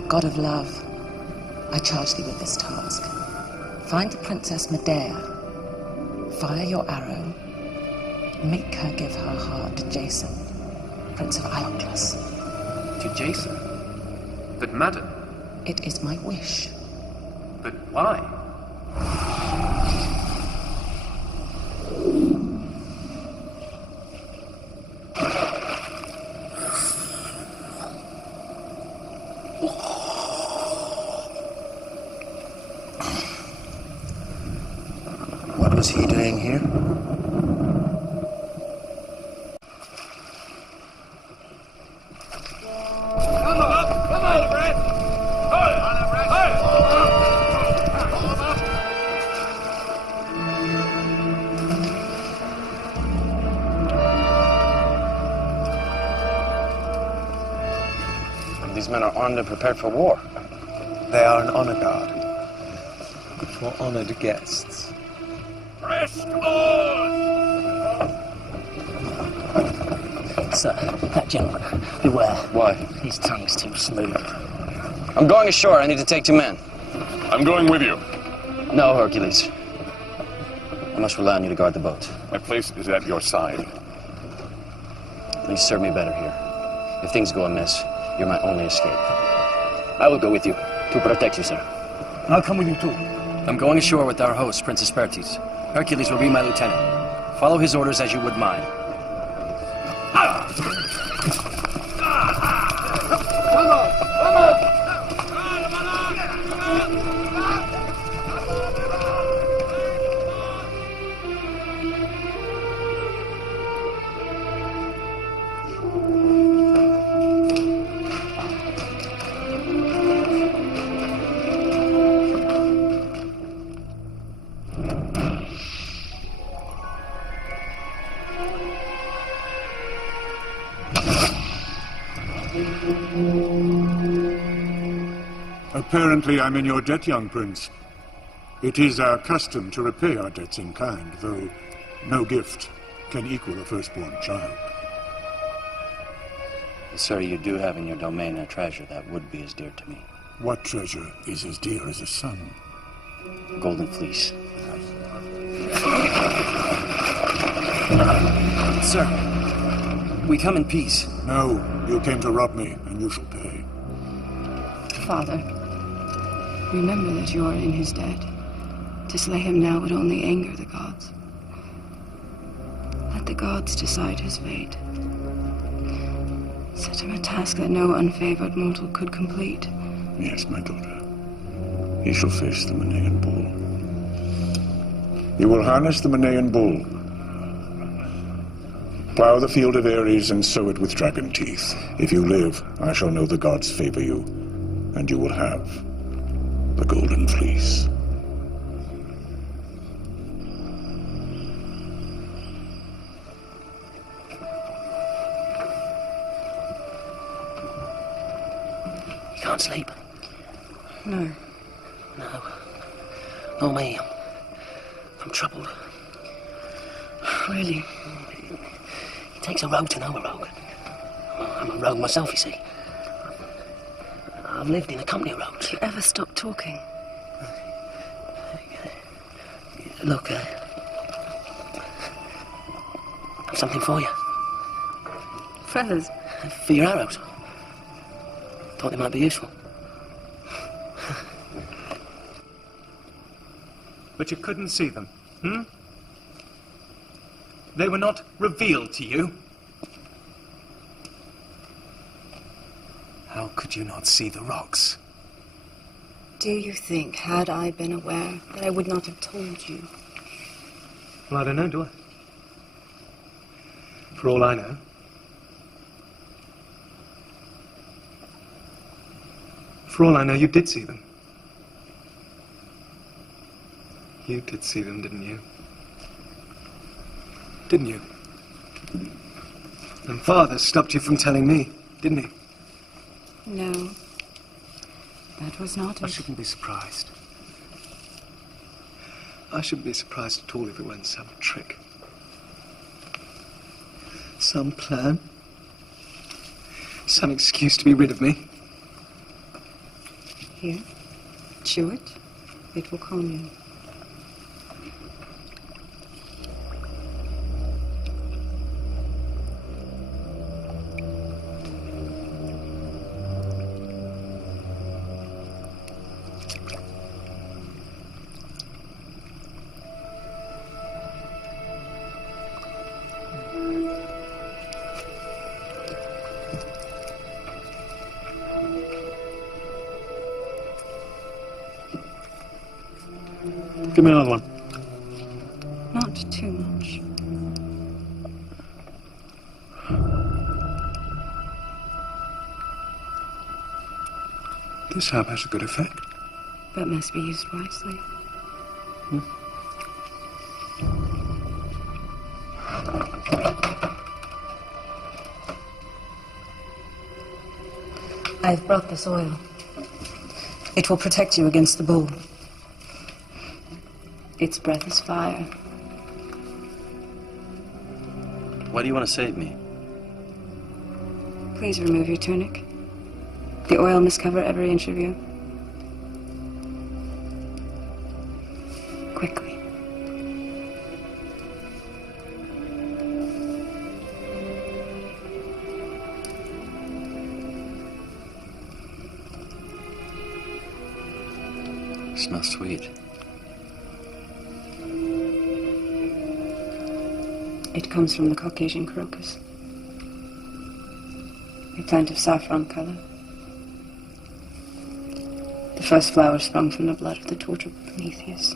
God of love, I charge thee with this task. Find the Princess Medea, fire your arrow, make her give her heart to Jason, Prince of Iolcus. To Jason? But madam... It is my wish. But why? What was he doing here? These men are armed and prepared for war. They are an honor guard for honored guests. Sir, that gentleman, beware. Why? His tongue's too smooth. I'm going ashore. I need to take 2 men. I'm going with you. No, Hercules. I must rely on you to guard the boat. My place is at your side. You serve me better here. If things go amiss, you're my only escape. I will go with you to protect you, sir. I'll come with you too. I'm going ashore with our host, Princess Pertis. Hercules will be my lieutenant. Follow his orders as you would mine. Apparently I'm in your debt, young prince. It is our custom to repay our debts in kind, though no gift can equal a firstborn child. Sir, you do have in your domain a treasure that would be as dear to me. What treasure is as dear as a son? The Golden Fleece. Sir, we come in peace. No, you came to rob me, and you shall pay. Father, remember that you are in his debt. To slay him now would only anger the gods. Let the gods decide his fate. Set him a task that no unfavored mortal could complete. Yes, my daughter. He shall face the Maeneian bull. You will harness the Maeneian bull, plow the field of Ares, and sow it with dragon teeth. If you live, I shall know the gods favor you, and you will have the Golden Fleece. You can't sleep? No. No. Nor me. I'm troubled. Really? It takes a rogue to know a rogue. I'm a rogue myself, you see. I've lived in a company of rogues. Do you ever stop talking? Look, I've something for you. Feathers? For your arrows. Thought they might be useful. But you couldn't see them, hmm? They were not revealed to you. How could you not see the rocks? Do you think, had I been aware, that I would not have told you? Well, I don't know, do I? For all I know. For all I know, you did see them. You did see them, didn't you? Didn't you? And Father stopped you from telling me, didn't he? No. That was not I it. shouldn't be surprised. I shouldn't be surprised at all if it weren't some trick. Some plan. Some excuse to be rid of me. Here. Chew it. It will calm you. Give me another one. Not too much. This herb has a good effect. But must be used wisely. I've brought this oil. It will protect you against the bull. Its breath is fire. Why do you want to save me? Please remove your tunic. The oil must cover every inch of you. Quickly. Smells sweet. It comes from the Caucasian crocus, a plant of saffron color. The first flower sprung from the blood of the tortured Prometheus.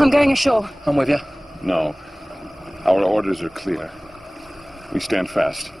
I'm going ashore. I'm with you. No. Our orders are clear. We stand fast.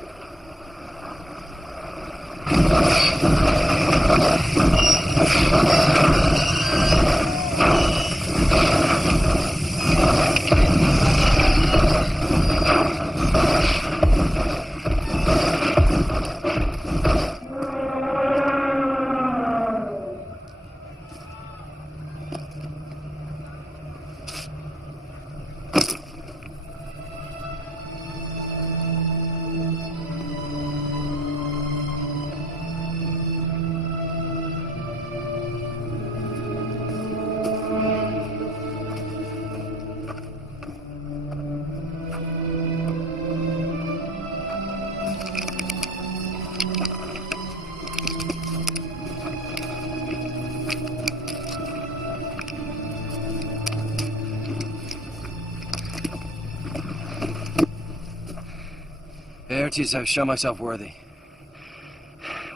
Laertes, I've shown myself worthy.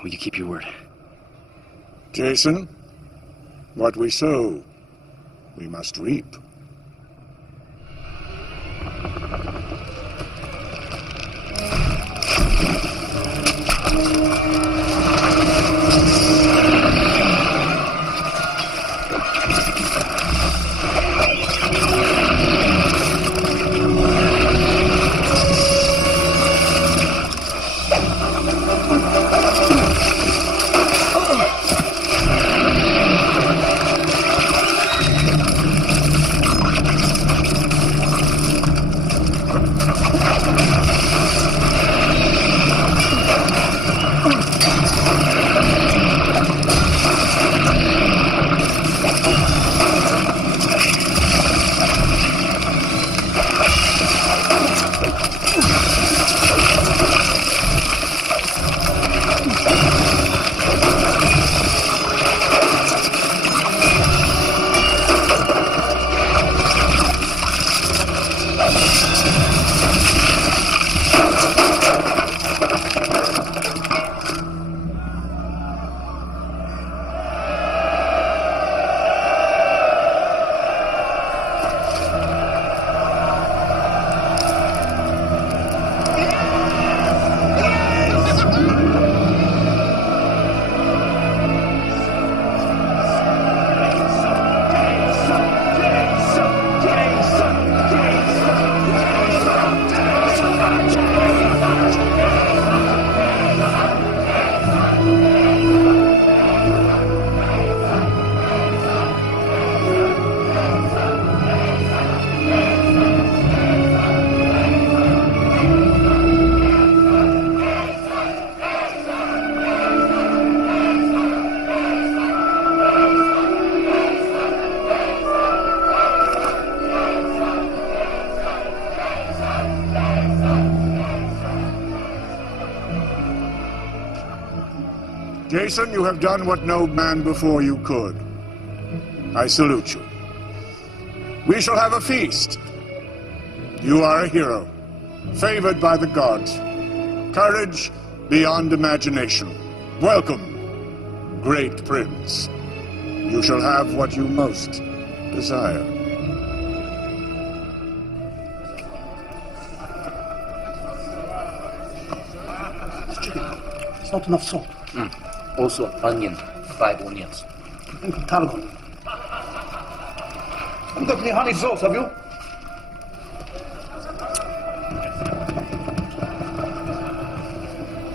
Will you keep your word? Jason, what we sow, we must reap. Jason, you have done what no man before you could. I salute you. We shall have a feast. You are a hero, favored by the gods. Courage beyond imagination. Welcome, great prince. You shall have what you most desire. It's not enough salt. Also, onion. 5 onions. Tarragon. Haven't got any honey sauce, have you?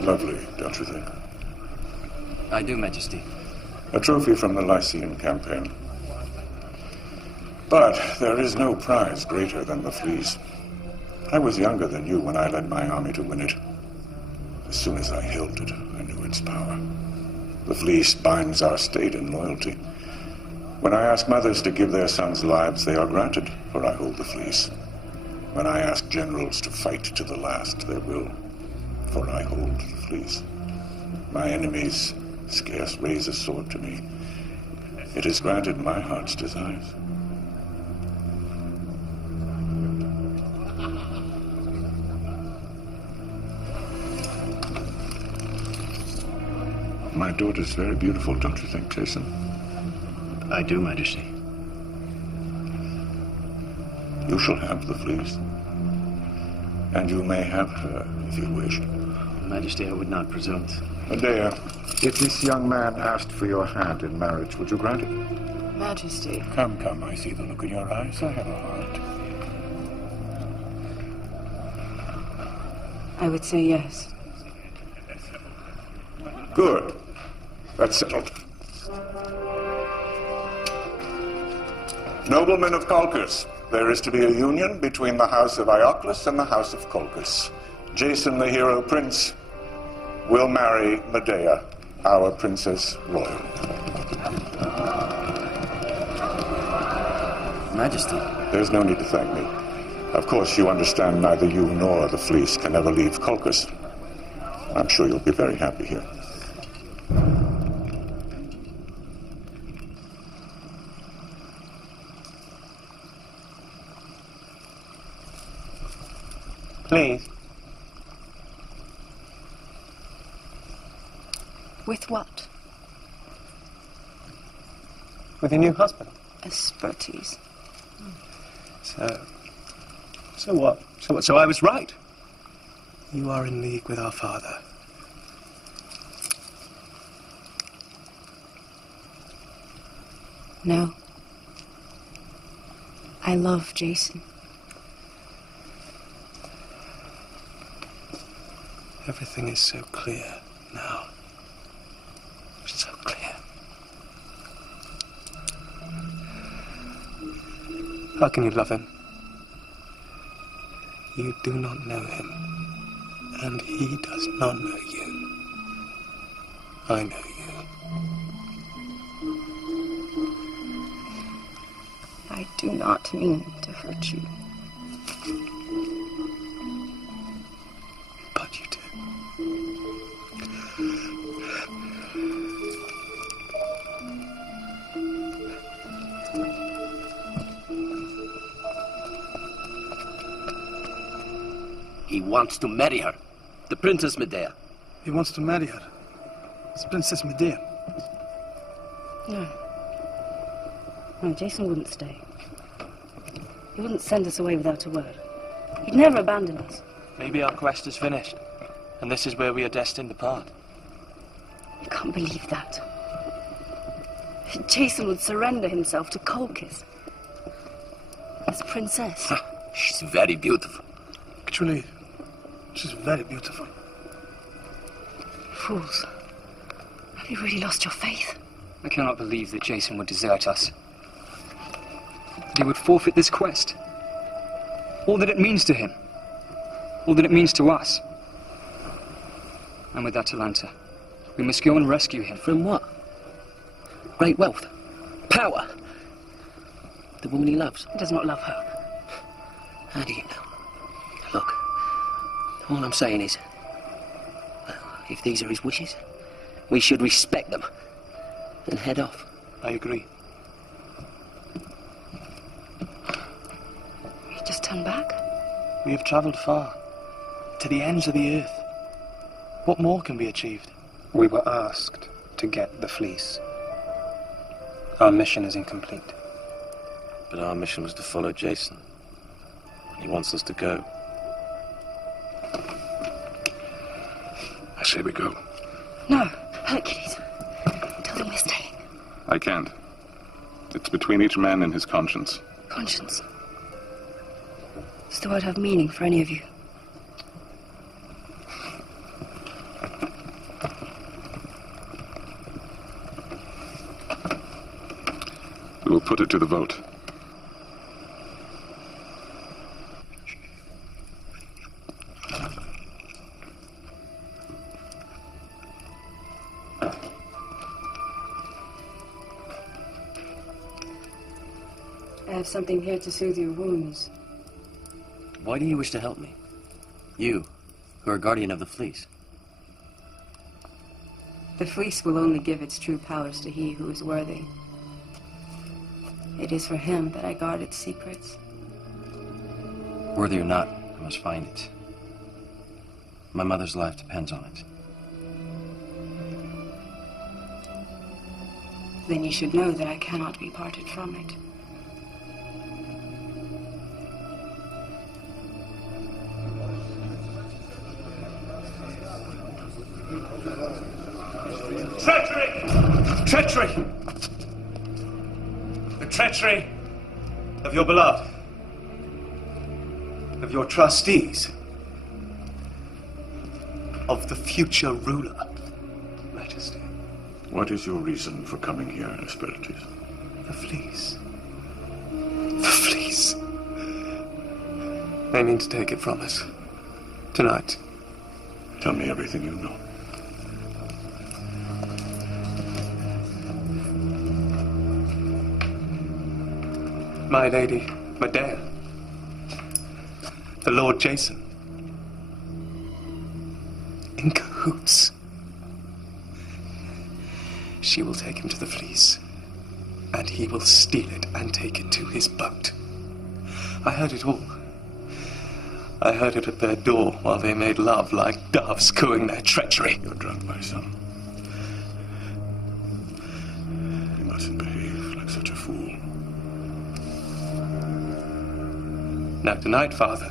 Lovely, don't you think? I do, Majesty. A trophy from the Lycian campaign. But there is no prize greater than the fleece. I was younger than you when I led my army to win it. As soon as I held it, I knew its power. The fleece binds our state in loyalty. When I ask mothers to give their sons lives, they are granted, for I hold the fleece. When I ask generals to fight to the last, they will, for I hold the fleece. My enemies scarce raise a sword to me. It has granted my heart's desires. My daughter's very beautiful, don't you think, Jason? I do, Majesty. You shall have the fleece. And you may have her, if you wish. Majesty, I would not presume to. Medea, if this young man asked for your hand in marriage, would you grant it? Majesty. Come, come, I see the look in your eyes. I have a heart. I would say yes. Good. That's settled. Noblemen of Colchis, there is to be a union between the house of Ioclus and the house of Colchis. Jason, the hero prince, will marry Medea, our princess royal. Majesty. There's no need to thank me. Of course, you understand neither you nor the fleece can ever leave Colchis. I'm sure you'll be very happy here. Please. With what? With your new husband. Aspertes. So what? So I was right. You are in league with our father. No. I love Jason. Everything is so clear now. So clear. How can you love him? You do not know him, and he does not know you. I know you. I do not mean to hurt you. But you do. He wants to marry her. The Princess Medea. He wants to marry her. It's Princess Medea. No. No, Jason wouldn't stay. He wouldn't send us away without a word. He'd never abandon us. Maybe our quest is finished, and this is where we are destined to part. I can't believe that. Jason would surrender himself to Colchis. As princess. She's very beautiful. Actually, she's very beautiful. Fools. Have you really lost your faith? I cannot believe that Jason would desert us. That he would forfeit this quest. All that it means to him. All that it means to us. And with Atalanta, we must go and rescue him. From what? Great wealth. Power. The woman he loves. He does not love her. How do you know? Look, all I'm saying is, well, if these are his wishes, we should respect them and head off. I agree. You just turn back? We have travelled far, to the ends of the earth. What more can be achieved? We were asked to get the fleece. Our mission is incomplete. But our mission was to follow Jason. He wants us to go. I say we go. No, Hercules. Tell them we're staying. I can't. It's between each man and his conscience. Conscience. Does the word have meaning for any of you? We will put it to the vote. I have something here to soothe your wounds. Why do you wish to help me? You, who are guardian of the fleece. The fleece will only give its true powers to he who is worthy. It is for him that I guard its secrets. Worthy or not, I must find it. My mother's life depends on it. Then you should know that I cannot be parted from it. Treachery! Treachery! The treachery of your beloved, of your trustees, of the future ruler, Majesty. What is your reason for coming here, Hesperides? The fleece. The fleece. They mean to take it from us. Tonight. Tell me everything you know. My lady, Medea. The Lord Jason. In cahoots. She will take him to the fleece, and he will steal it and take it to his boat. I heard it all. I heard it at their door while they made love like doves cooing their treachery. You're drunk, my son. You mustn't behave like such a fool. Now tonight, Father,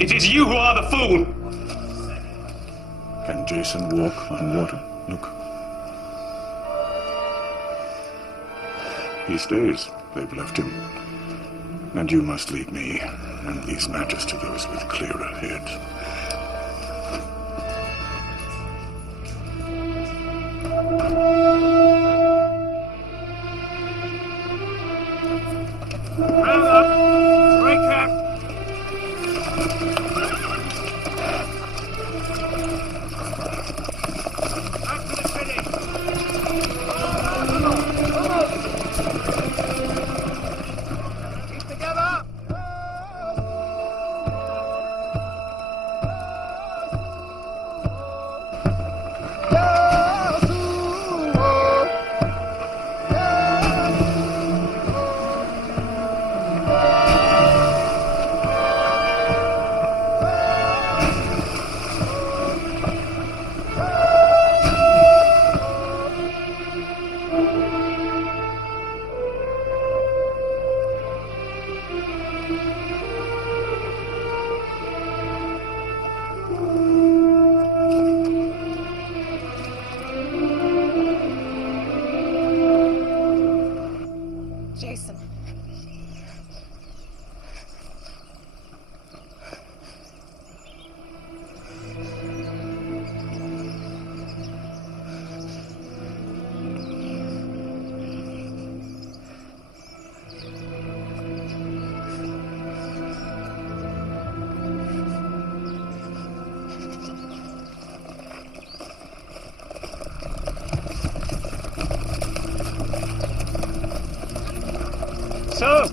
it is you who are the fool! Can Jason walk on water? Look. He stays. They've left him. And you must lead me and these matters to those with clearer heads. Round up! Break camp! Jason. So,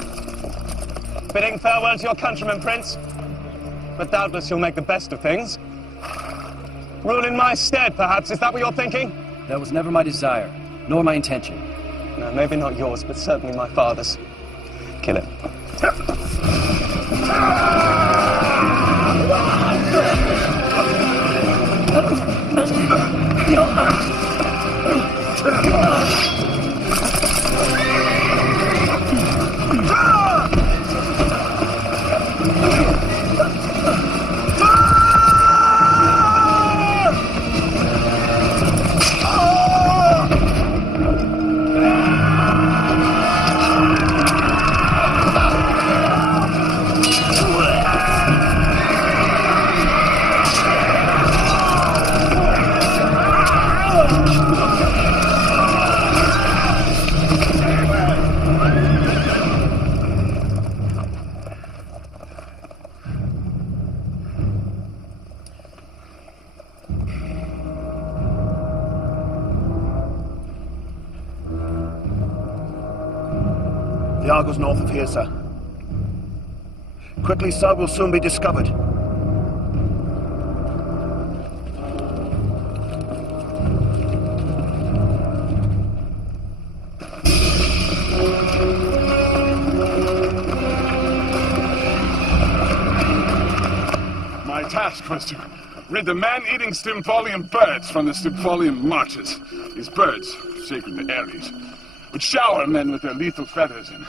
bidding farewell to your countrymen, Prince. But doubtless you'll make the best of things. Rule in my stead, perhaps. Is that what you're thinking? That was never my desire, nor my intention. No, maybe not yours, but certainly my father's. Kill him. The Argos north of here, sir. Quickly, sir, will soon be discovered. My task was to rid the man-eating Stymphalian birds from the Stymphalian marches. These birds, sacred to Ares, would shower men with their lethal feathers and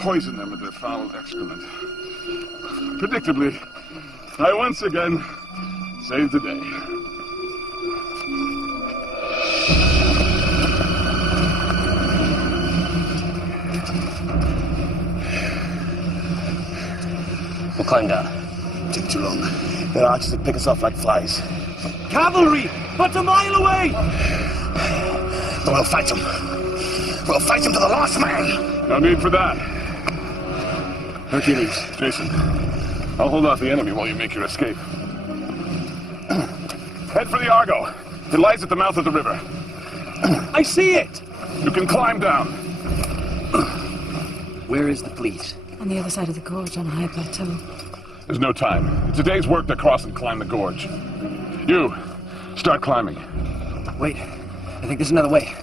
poison them with their foul excrement. Predictably, I once again saved the day. We'll climb down. Take too long. Their archers will pick us off like flies. Cavalry! But a mile away! But we'll fight them. We'll fight them to the last man! No need for that. Hercules, Jason, I'll hold off the enemy while you make your escape. Head for the Argo. It lies at the mouth of the river. I see it! You can climb down. Where is the fleet? On the other side of the gorge, on a high plateau. There's no time. It's a day's work to cross and climb the gorge. You, start climbing. Wait, I think there's another way.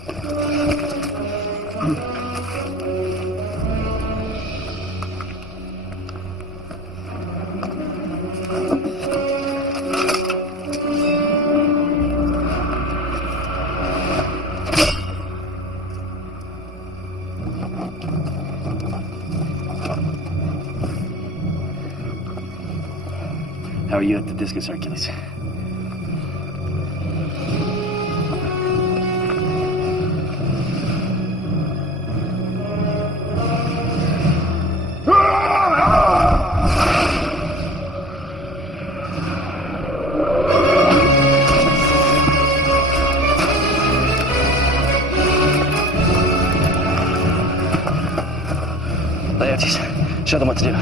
How are you at the discus, Hercules? Laertes, show them what to do.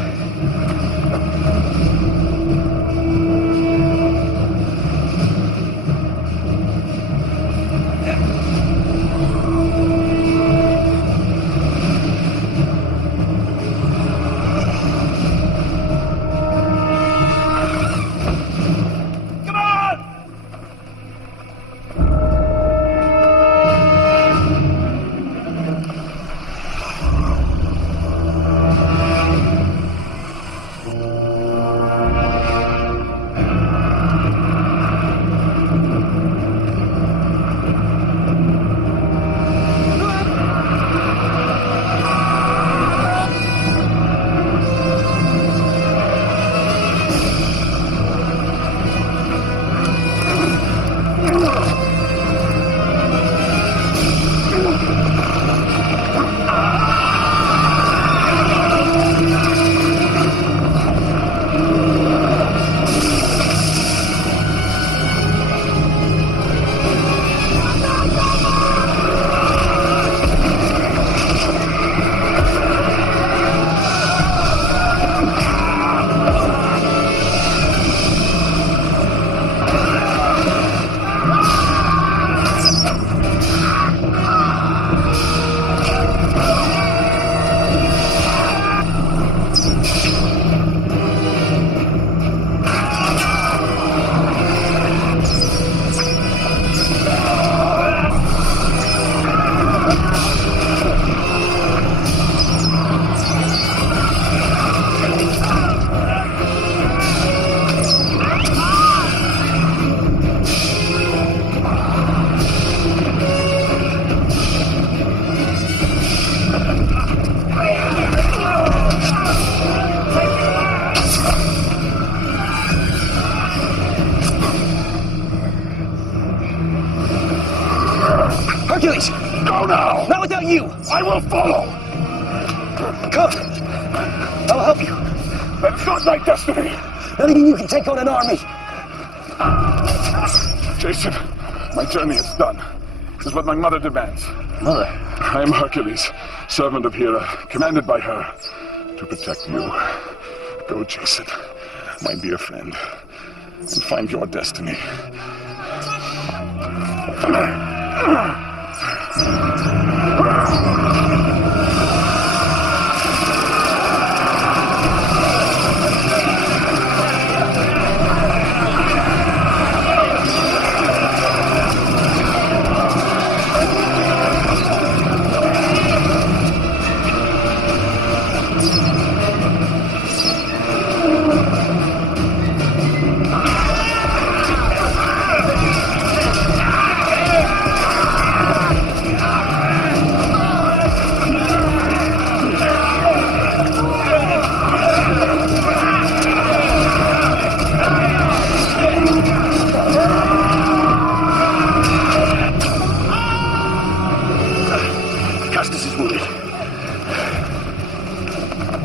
Hercules! Go now! Not without you! I will follow! Come! I will help you. That's not my destiny! Not even you can take on an army! Jason, my journey is done. This is what my mother demands. Mother? I am Hercules, servant of Hera, commanded by her to protect you. Go, Jason, my dear friend, and find your destiny.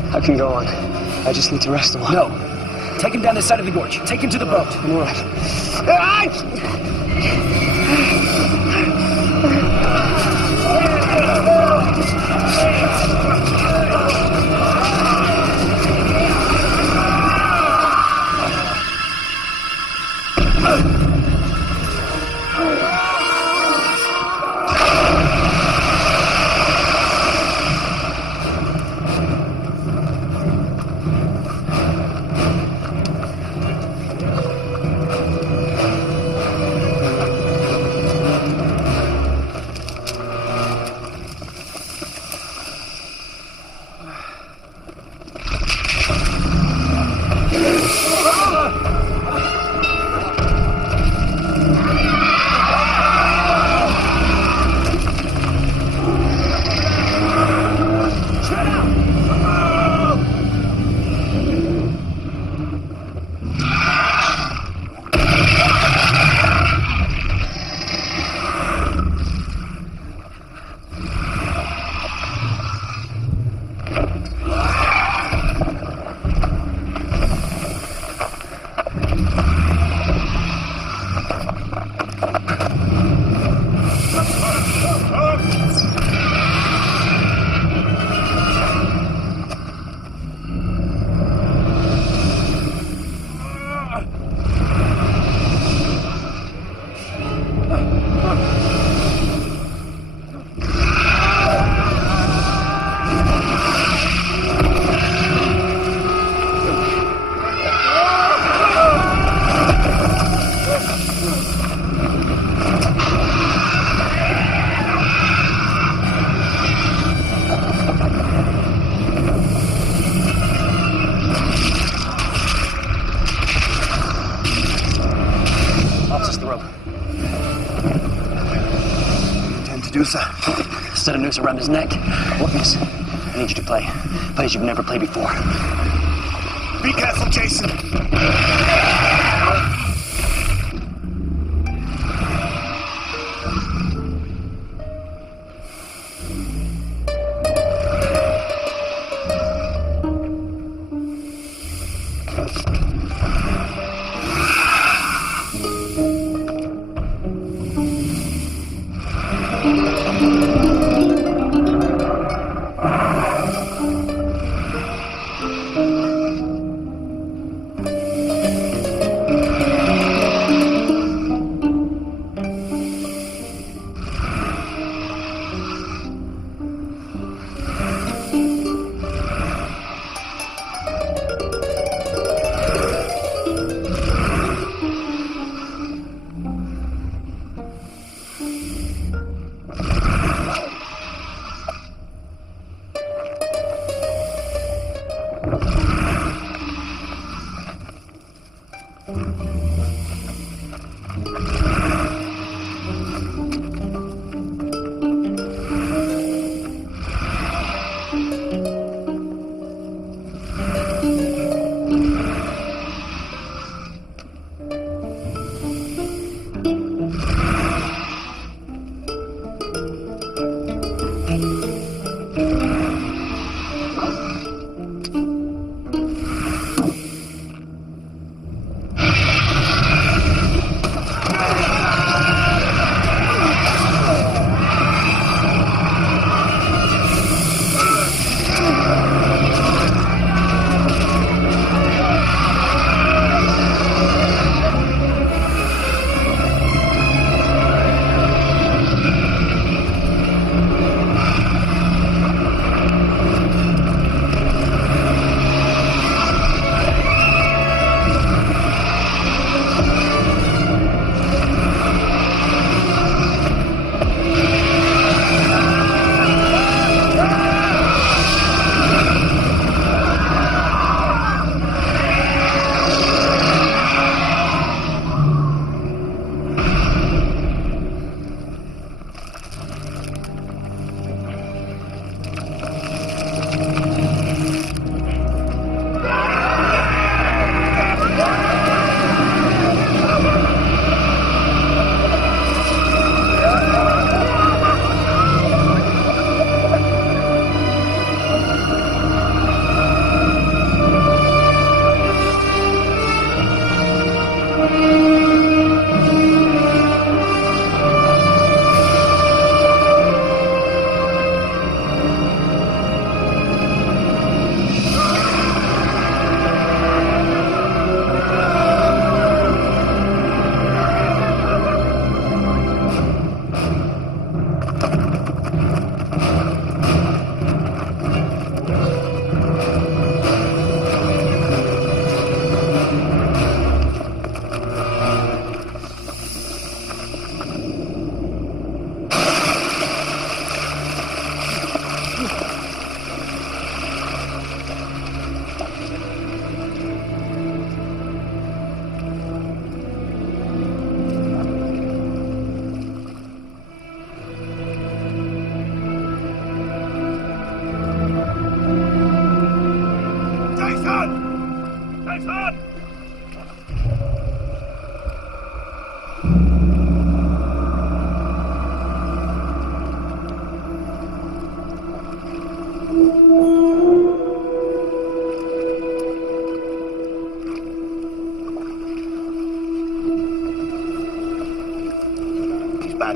I can go on. I just need to rest a while. No. Take him down the side of the gorge. Take him to the boat. I'm all right. Set a noose around his neck. What miss? I need you to play. Play as you've never played before. Be careful, Jason.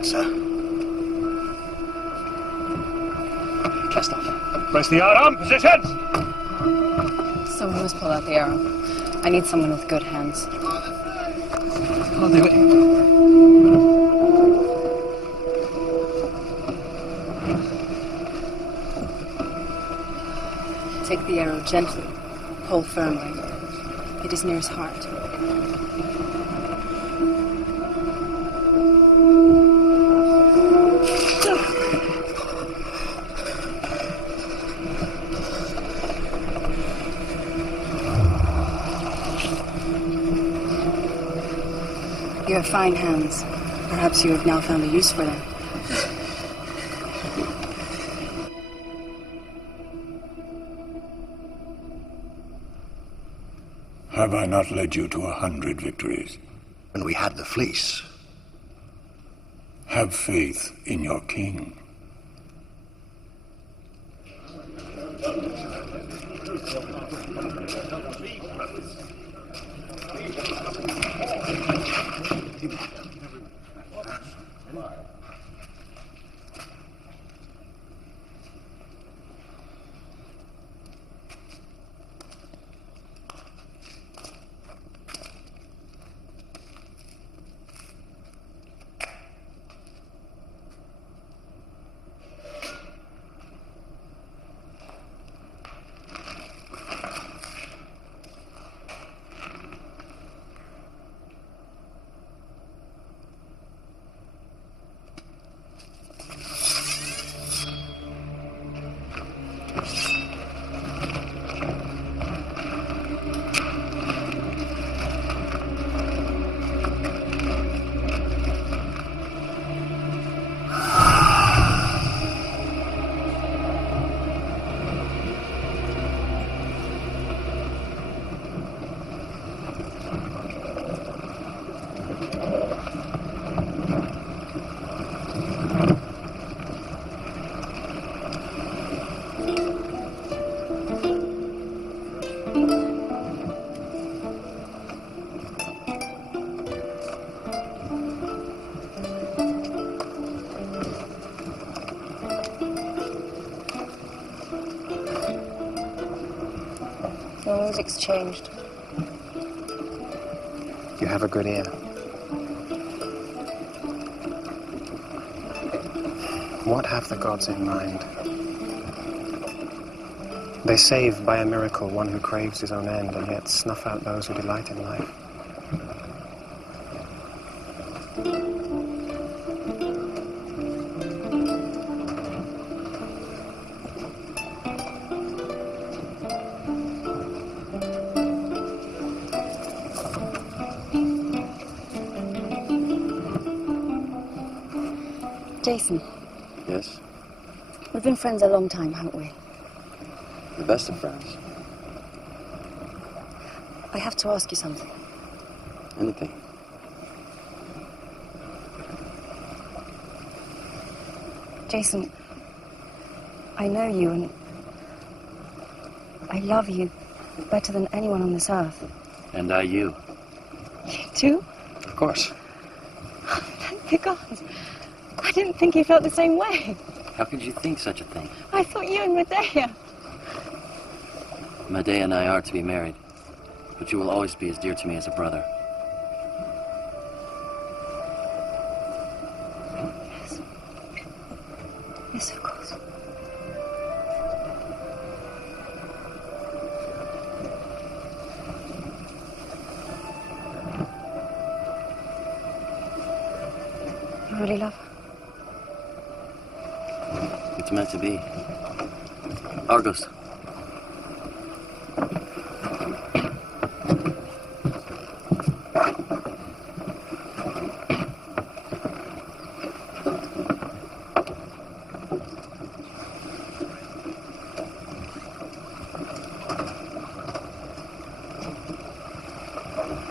answer. Cast off. Press the arm. Positions! Someone must pull out the arrow. I need someone with good hands. I'll do it. Take the arrow gently. Pull firmly. It is near his heart. You have fine hands. Perhaps you have now found a use for them. Have I not led you to 100 victories? When we had the fleece. Have faith in your king. The music's changed. You have a good ear. What have the gods in mind? They save by a miracle one who craves his own end, and yet snuff out those who delight in life. Jason, Yes? we've been friends a long time, haven't we? The best of friends. I have to ask you something. Anything. Jason, I know you and I love you better than anyone on this earth. And I you. You too? Of course. Thank you, God. I didn't think you felt the same way. How could you think such a thing? I thought you and Medea. Medea and I are to be married, but you will always be as dear to me as a brother. Yes. Yes, of course. You really love her? It's meant to be. Argos.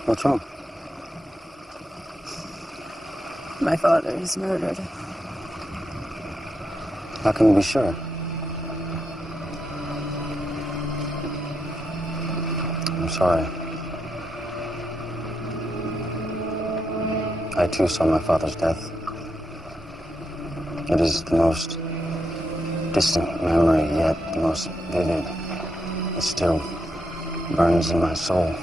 What's wrong? My father is murdered. How can we be sure? I'm sorry. I too saw my father's death. It is the most distant memory, yet the most vivid. It still burns in my soul.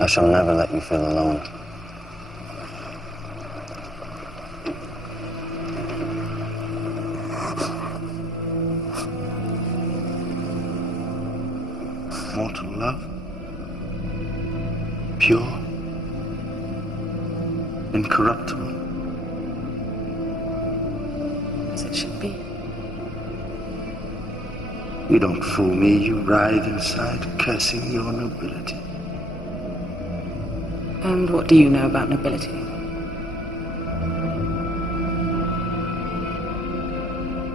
I shall never let you feel alone. Mortal love, pure, incorruptible, As it should be. You don't fool me, you writhe inside, cursing your nobility. And what do you know about nobility?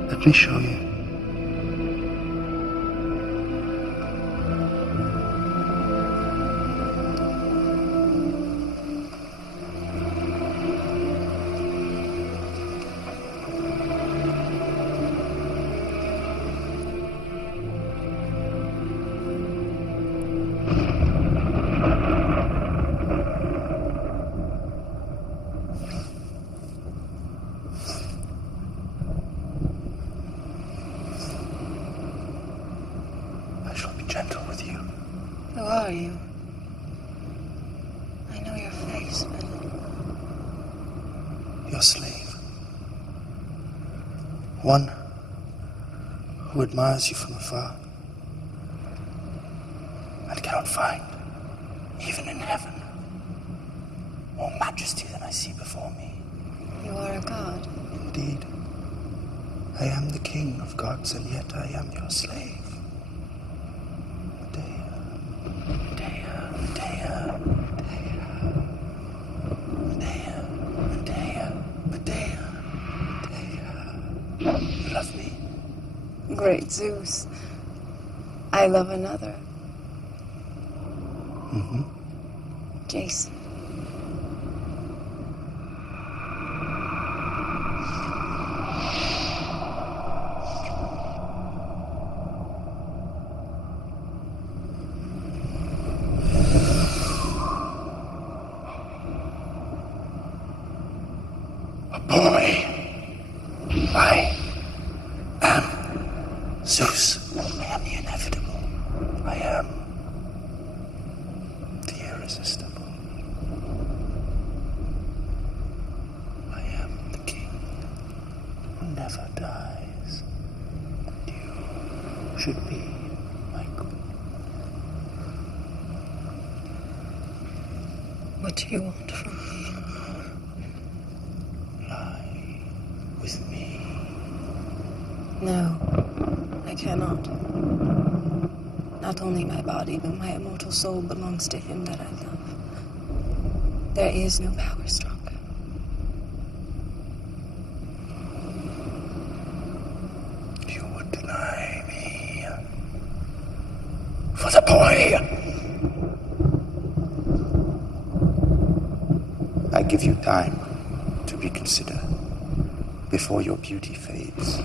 Let me show you. I shall be gentle with you. Who are you? I know your face, but... Your slave. One who admires you from afar and cannot find, even in heaven, more majesty than I see before me. You are a god. Indeed. I am the king of gods, and yet I am your slave. You love me? Great Zeus. I love another. Mm-hmm. Jason. Boy, I am Zeus. I am the inevitable. I am the irresistible. I am the king who never dies. And you should be my queen. What do you want from me? With me. No, I cannot. Not only my body, but my immortal soul belongs to him that I love. There is no power stronger. You would deny me for the boy. I give you time to reconsider before your beauty fades.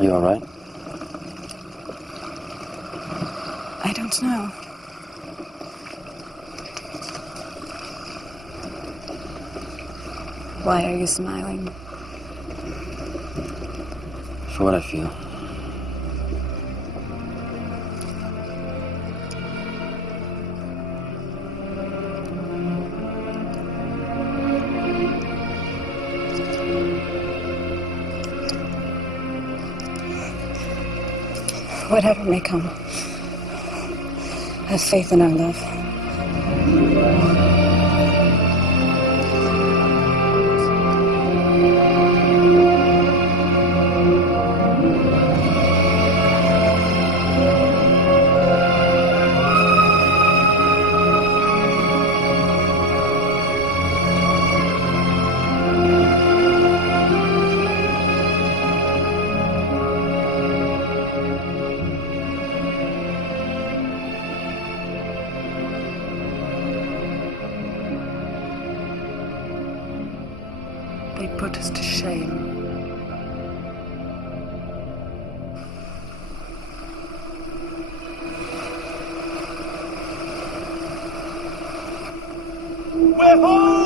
You all right? I don't know. Why are you smiling? For what I feel. Whatever may come, have faith in our love. put us to shame. We're home!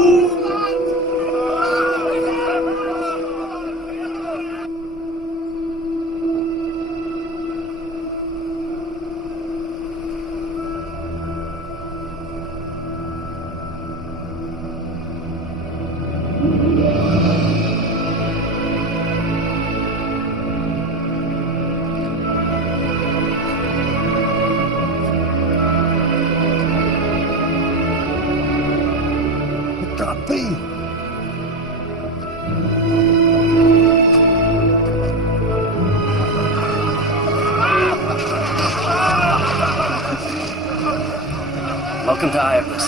Welcome to Iapis.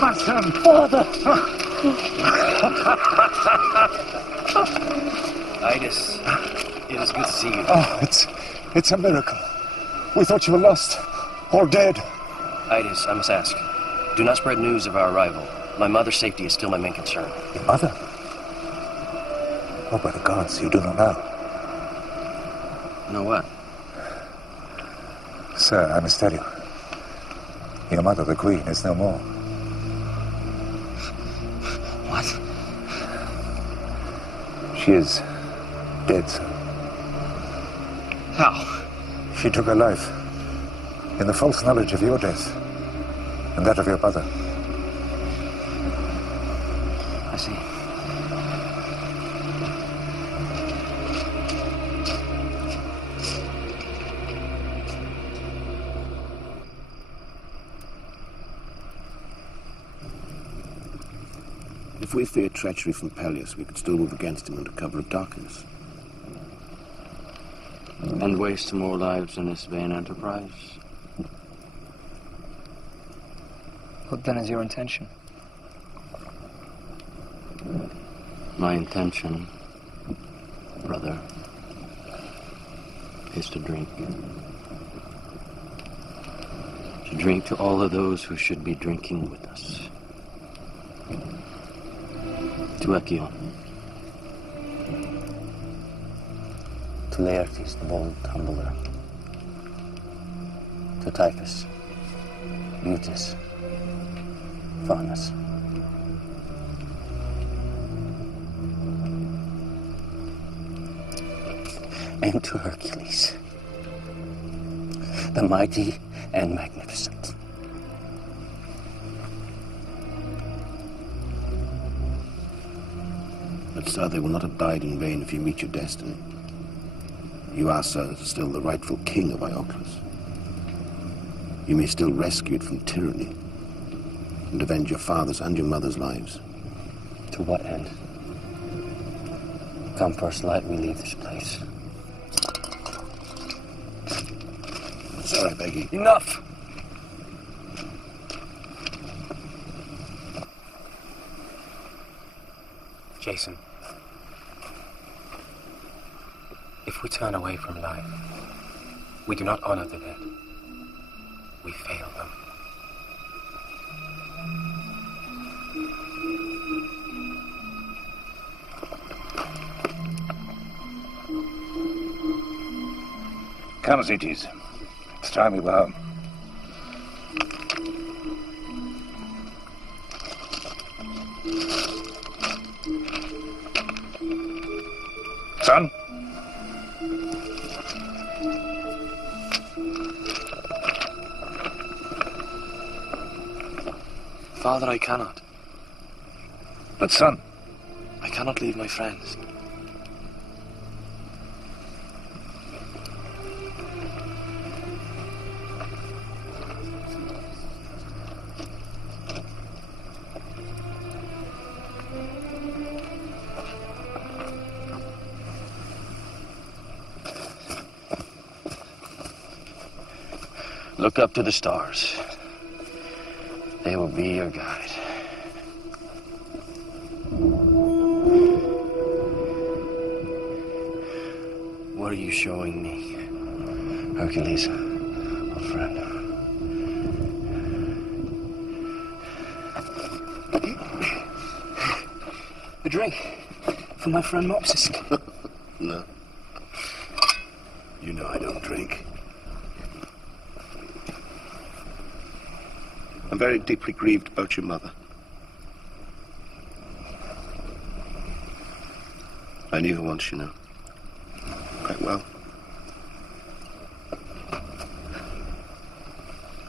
My son, father! Idas, it is good to see you. Oh, it's a miracle. We thought you were lost, or dead. Idas, I must ask, do not spread news of our arrival. My mother's safety is still my main concern. Your mother? Oh, by the gods, you do not know. Know what? Sir, I must tell you. Your mother, the Queen, is no more. What? She is dead, sir. How? She took her life in the false knowledge of your death and that of your brother. I see. If we feared treachery from Peleus, we could still move against him under cover of darkness. And waste more lives in this vain enterprise. What then is your intention? My intention, brother, is to drink. To drink to all of those who should be drinking with us. To Echion. To Laertes, the bold tumbler. To Typhus, Mutus, Faunus. And to Hercules, the mighty and magnificent. But, sir, they will not have died in vain if you meet your destiny. You are, sir, still the rightful king of Iolcus. You may still rescue it from tyranny and avenge your father's and your mother's lives. To what end? Come first light, we leave this place. Sir, I beg you. Enough! Jason, if we turn away from life, we do not honor the dead. We fail them. Come, Zetes. It's time we were home. Son? Father, I cannot. But son? I cannot leave my friends. Look up to the stars. They will be your guide. What are you showing me, Hercules, old friend? drink for my friend Mopsus. No. You know I don't drink. I'm very deeply grieved about your mother. I knew her once, you know. Quite well.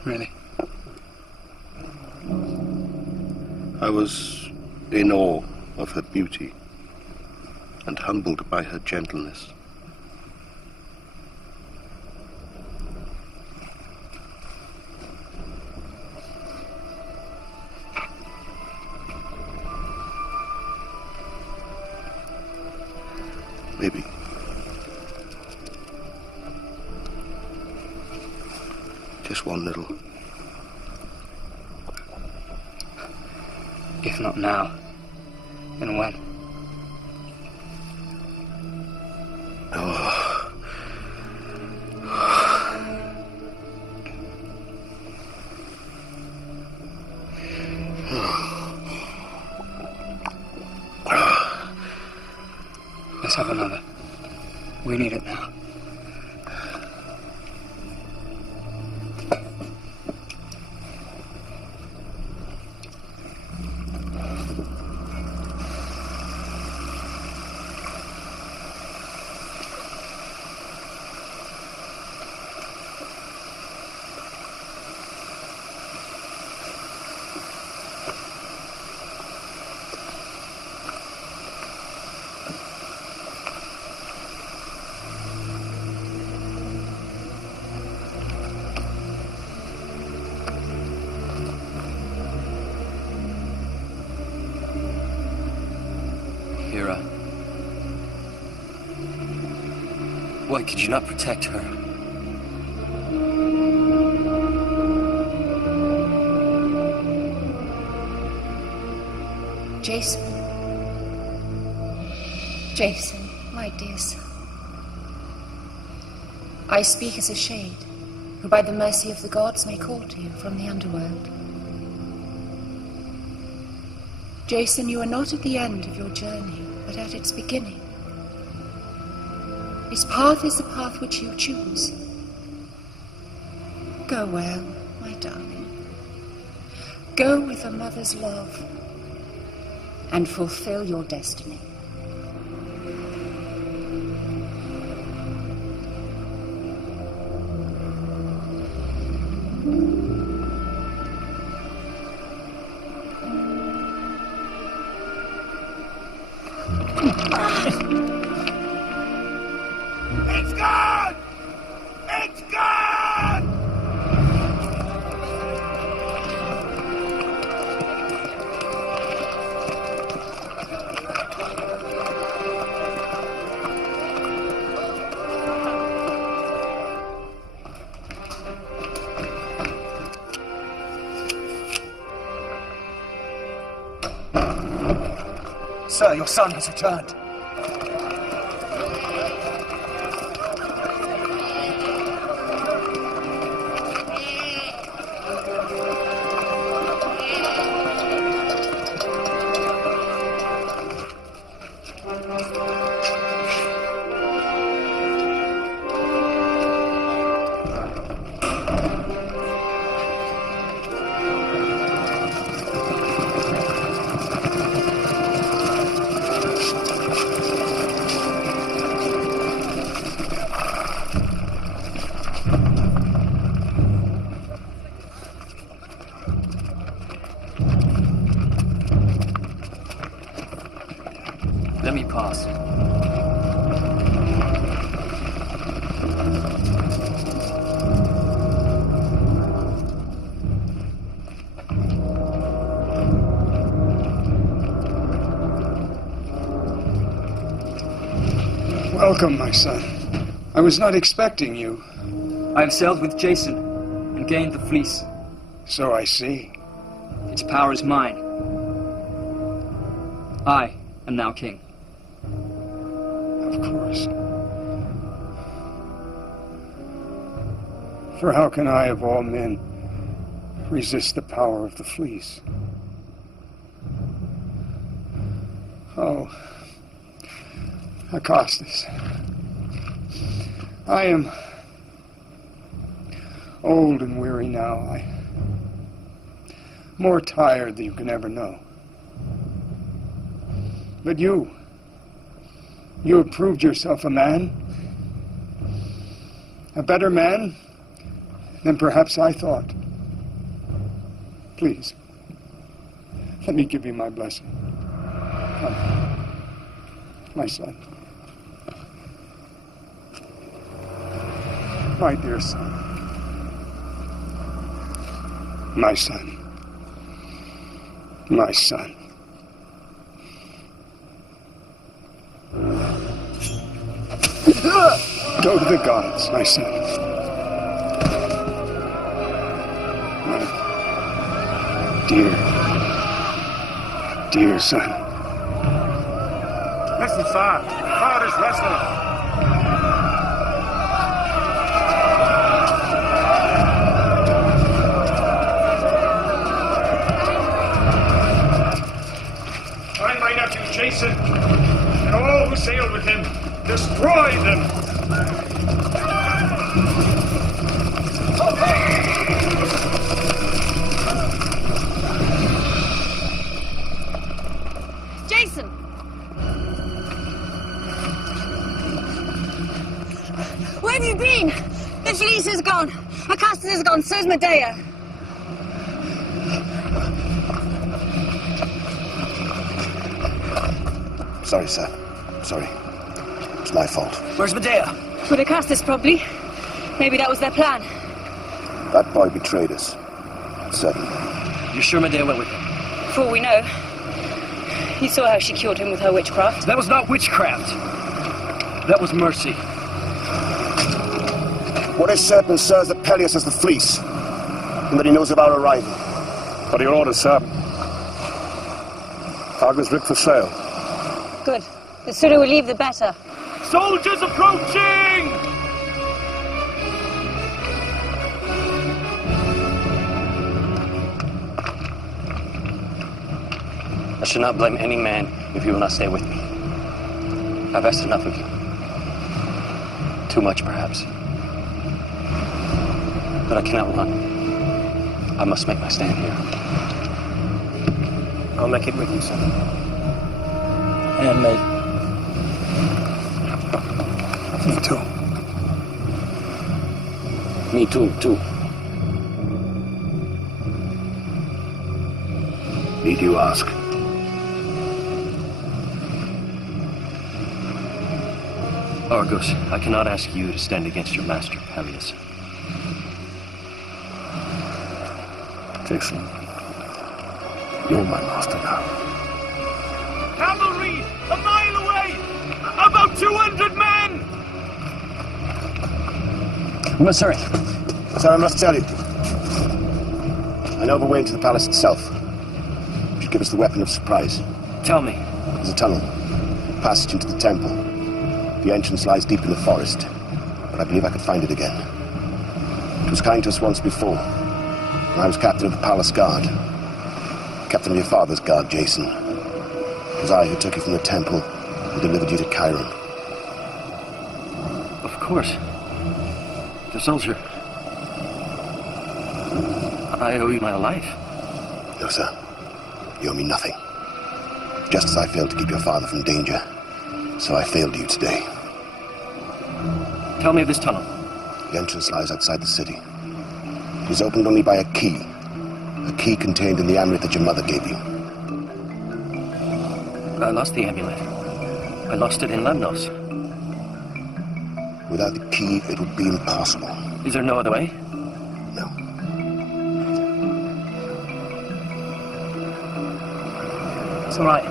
Really? I was in awe of her beauty and humbled by her gentleness. Maybe. Just one little. If not now, then when? Oh. Let's have another. We need it now. Hera. Why could you not protect her? Jason. Jason, my dear son. I speak as a shade, who by the mercy of the gods may call to you from the underworld. Jason, you are not at the end of your journey, but at its beginning. His path is the path which you choose. Go well, my darling. Go with a mother's love and fulfill your destiny. It's gone! It's gone! Sir, your son has returned. Let me pass. Welcome, my son. I was not expecting you. I have sailed with Jason and gained the fleece. So I see. Its power is mine. I am now king. Of course. For how can I, of all men, resist the power of the fleece? Oh, Acastus, I am old and weary now. I'm more tired than you can ever know. But you have proved yourself a man, a better man than perhaps I thought. Please, let me give you my blessing. Come, my son. My dear son. My son. My son. Go to the gods, my son. My dear son. Listen, sir. Father's wrestling. Find my nephew Jason, and all who sailed with him. Destroy them! Jason! Where have you been? The fleece is gone. Acastus is gone. So's Medea. Sorry, sir. Sorry. It's my fault. Where's Medea? With Acastus, probably. Maybe that was their plan. That boy betrayed us. Certainly. You're sure Medea went with him? For all we know. You saw how she cured him with her witchcraft. That was not witchcraft. That was mercy. What is certain, sir, is that Peleus has the fleece, and that he knows of our arrival. What are your orders, sir? Cargo's rigged for sail. Good. The sooner we leave, the better. Soldiers approaching! I should not blame any man if you will not stay with me. I've asked enough of you. Too much, perhaps. But I cannot run. I must make my stand here. I'll make it with you, son. And me. Me too. Me too. Need you ask? Argos, I cannot ask you to stand against your master, Peleus. Jason, you're my master now. Cavalry! A mile away! About 200 men! Masuri. Sir, I must tell you. I know of a way into the palace itself. You should give us the weapon of surprise. Tell me. There's a tunnel. Passage into the temple. The entrance lies deep in the forest. But I believe I could find it again. It was kind to us once before. When I was captain of the palace guard. Captain of your father's guard, Jason. It was I who took you from the temple and delivered you to Chiron. Of course. The soldier. I owe you my life. No, sir. You owe me nothing. Just as I failed to keep your father from danger, so I failed you today. Tell me of this tunnel. The entrance lies outside the city. It is opened only by a key contained in the amulet that your mother gave you. I lost the amulet. I lost it in Lemnos. Without the key, it would be impossible. Is there no other way? No. It's all right.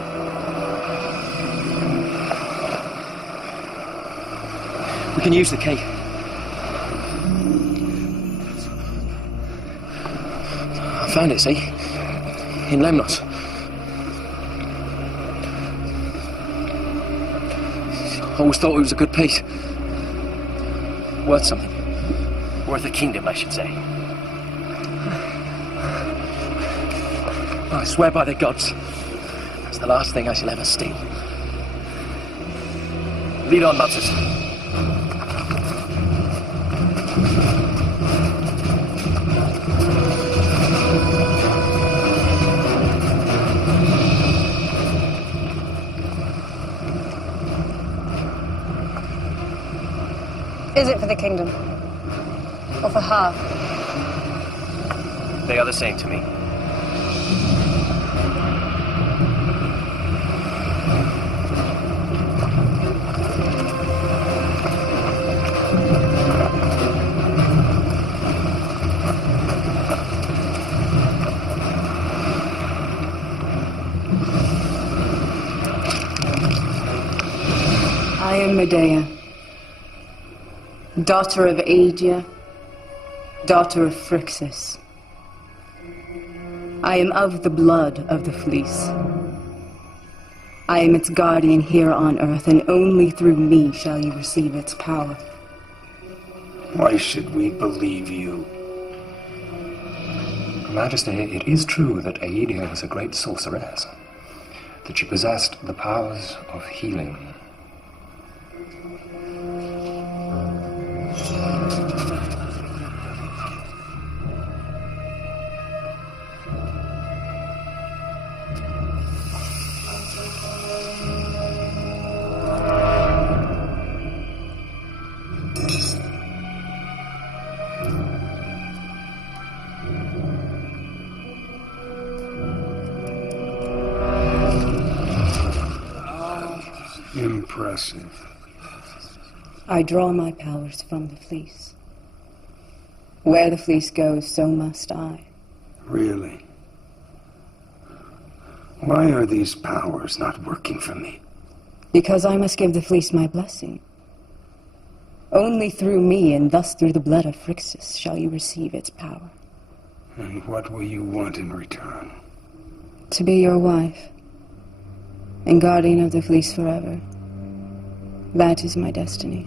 We can use the key. I found it, see? In Lemnos. Always thought it was a good piece. Worth something. Worth a kingdom, I should say. I swear by the gods, It's the last thing I shall ever steal. Lead on, Mopsus. Is it for the kingdom? Or for her? They are the same to me. I am Medea, daughter of Aegia, daughter of Phrixus. I am of the blood of the fleece. I am its guardian here on earth, and only through me shall you receive its power. Why should we believe you? Majesty, it is true that Aedia was a great sorceress, that she possessed the powers of healing. Impressive. I draw my powers from the fleece. Where the fleece goes, so must I. Really? Why are these powers not working for me? Because I must give the fleece my blessing. Only through me, and thus through the blood of Phrixus, shall you receive its power. And what will you want in return? To be your wife, and guardian of the fleece forever. That is my destiny.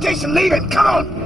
Jason, leave it! Come on!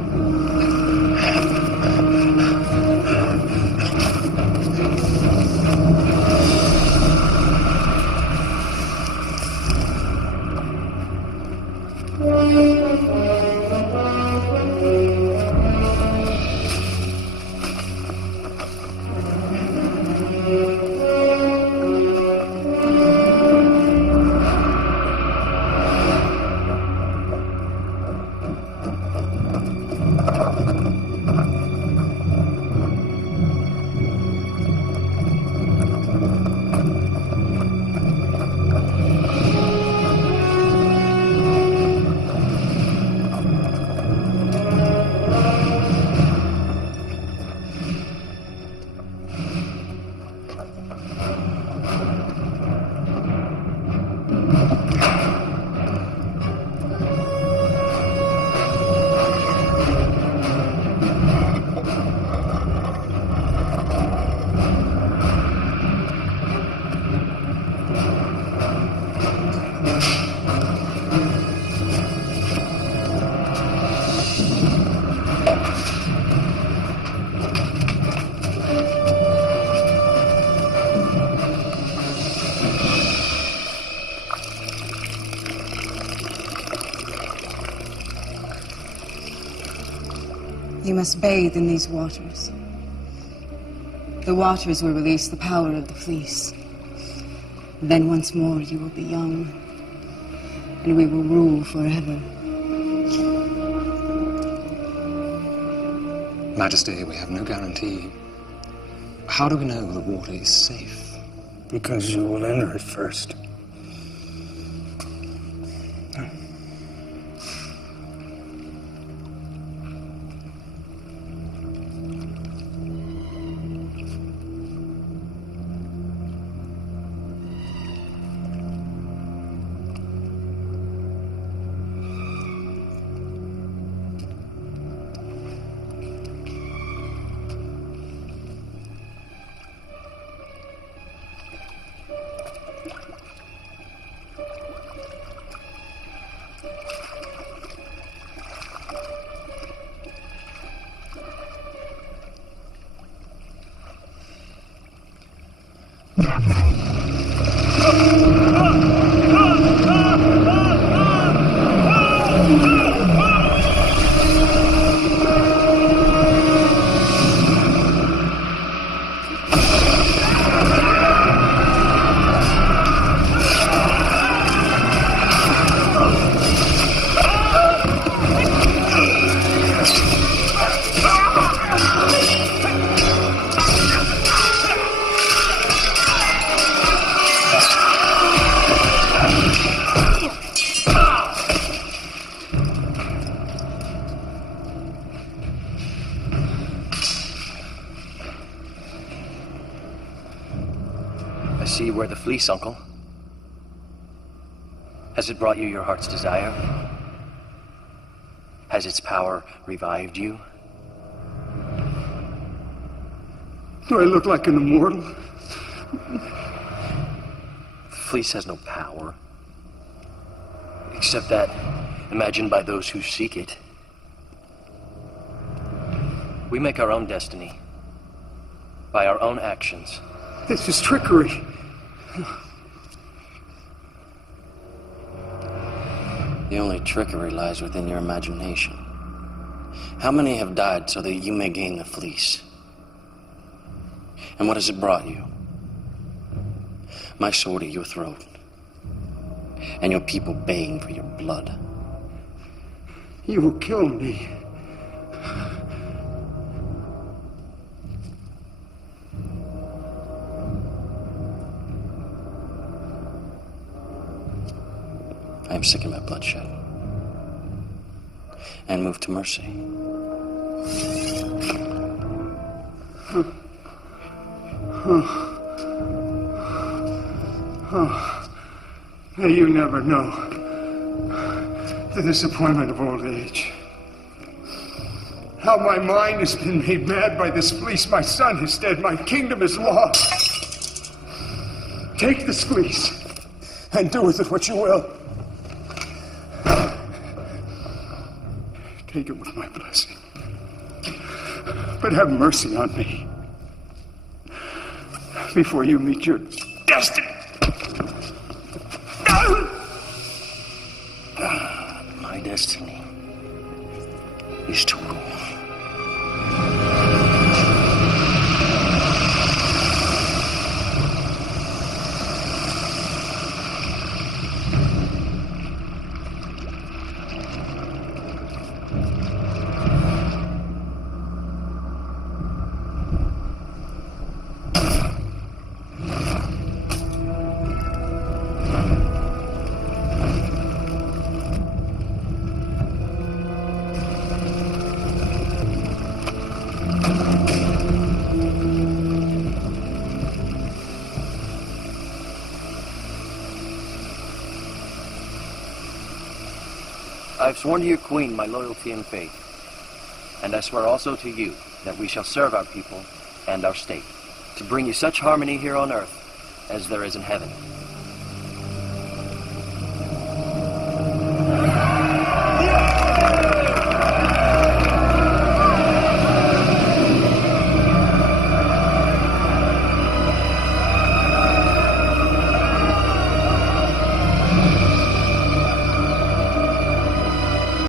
must bathe in these waters. The waters will release the power of the fleece. Then once more you will be young, and we will rule forever. Majesty, we have no guarantee. How do we know the water is safe? Because you will enter it first. I see you wear the fleece, Uncle. Has it brought you your heart's desire? Has its power revived you? Do I look like an immortal? The fleece has no power. Except that imagined by those who seek it. We make our own destiny. By our own actions. This is trickery. The only trickery lies within your imagination. How many have died so that you may gain the fleece? And what has it brought you? My sword at your throat. And your people baying for your blood. You will kill me. I am sick of my bloodshed. And moved to mercy. May you never know the disappointment of old age. How my mind has been made mad by this fleece. My son is dead. My kingdom is lost. Take this fleece and do with it what you will. Take it with my blessing. But have mercy on me before you meet your destiny. My destiny is to rule. I've sworn to your queen my loyalty and faith, and I swear also to you that we shall serve our people and our state, to bring you such harmony here on earth as there is in heaven.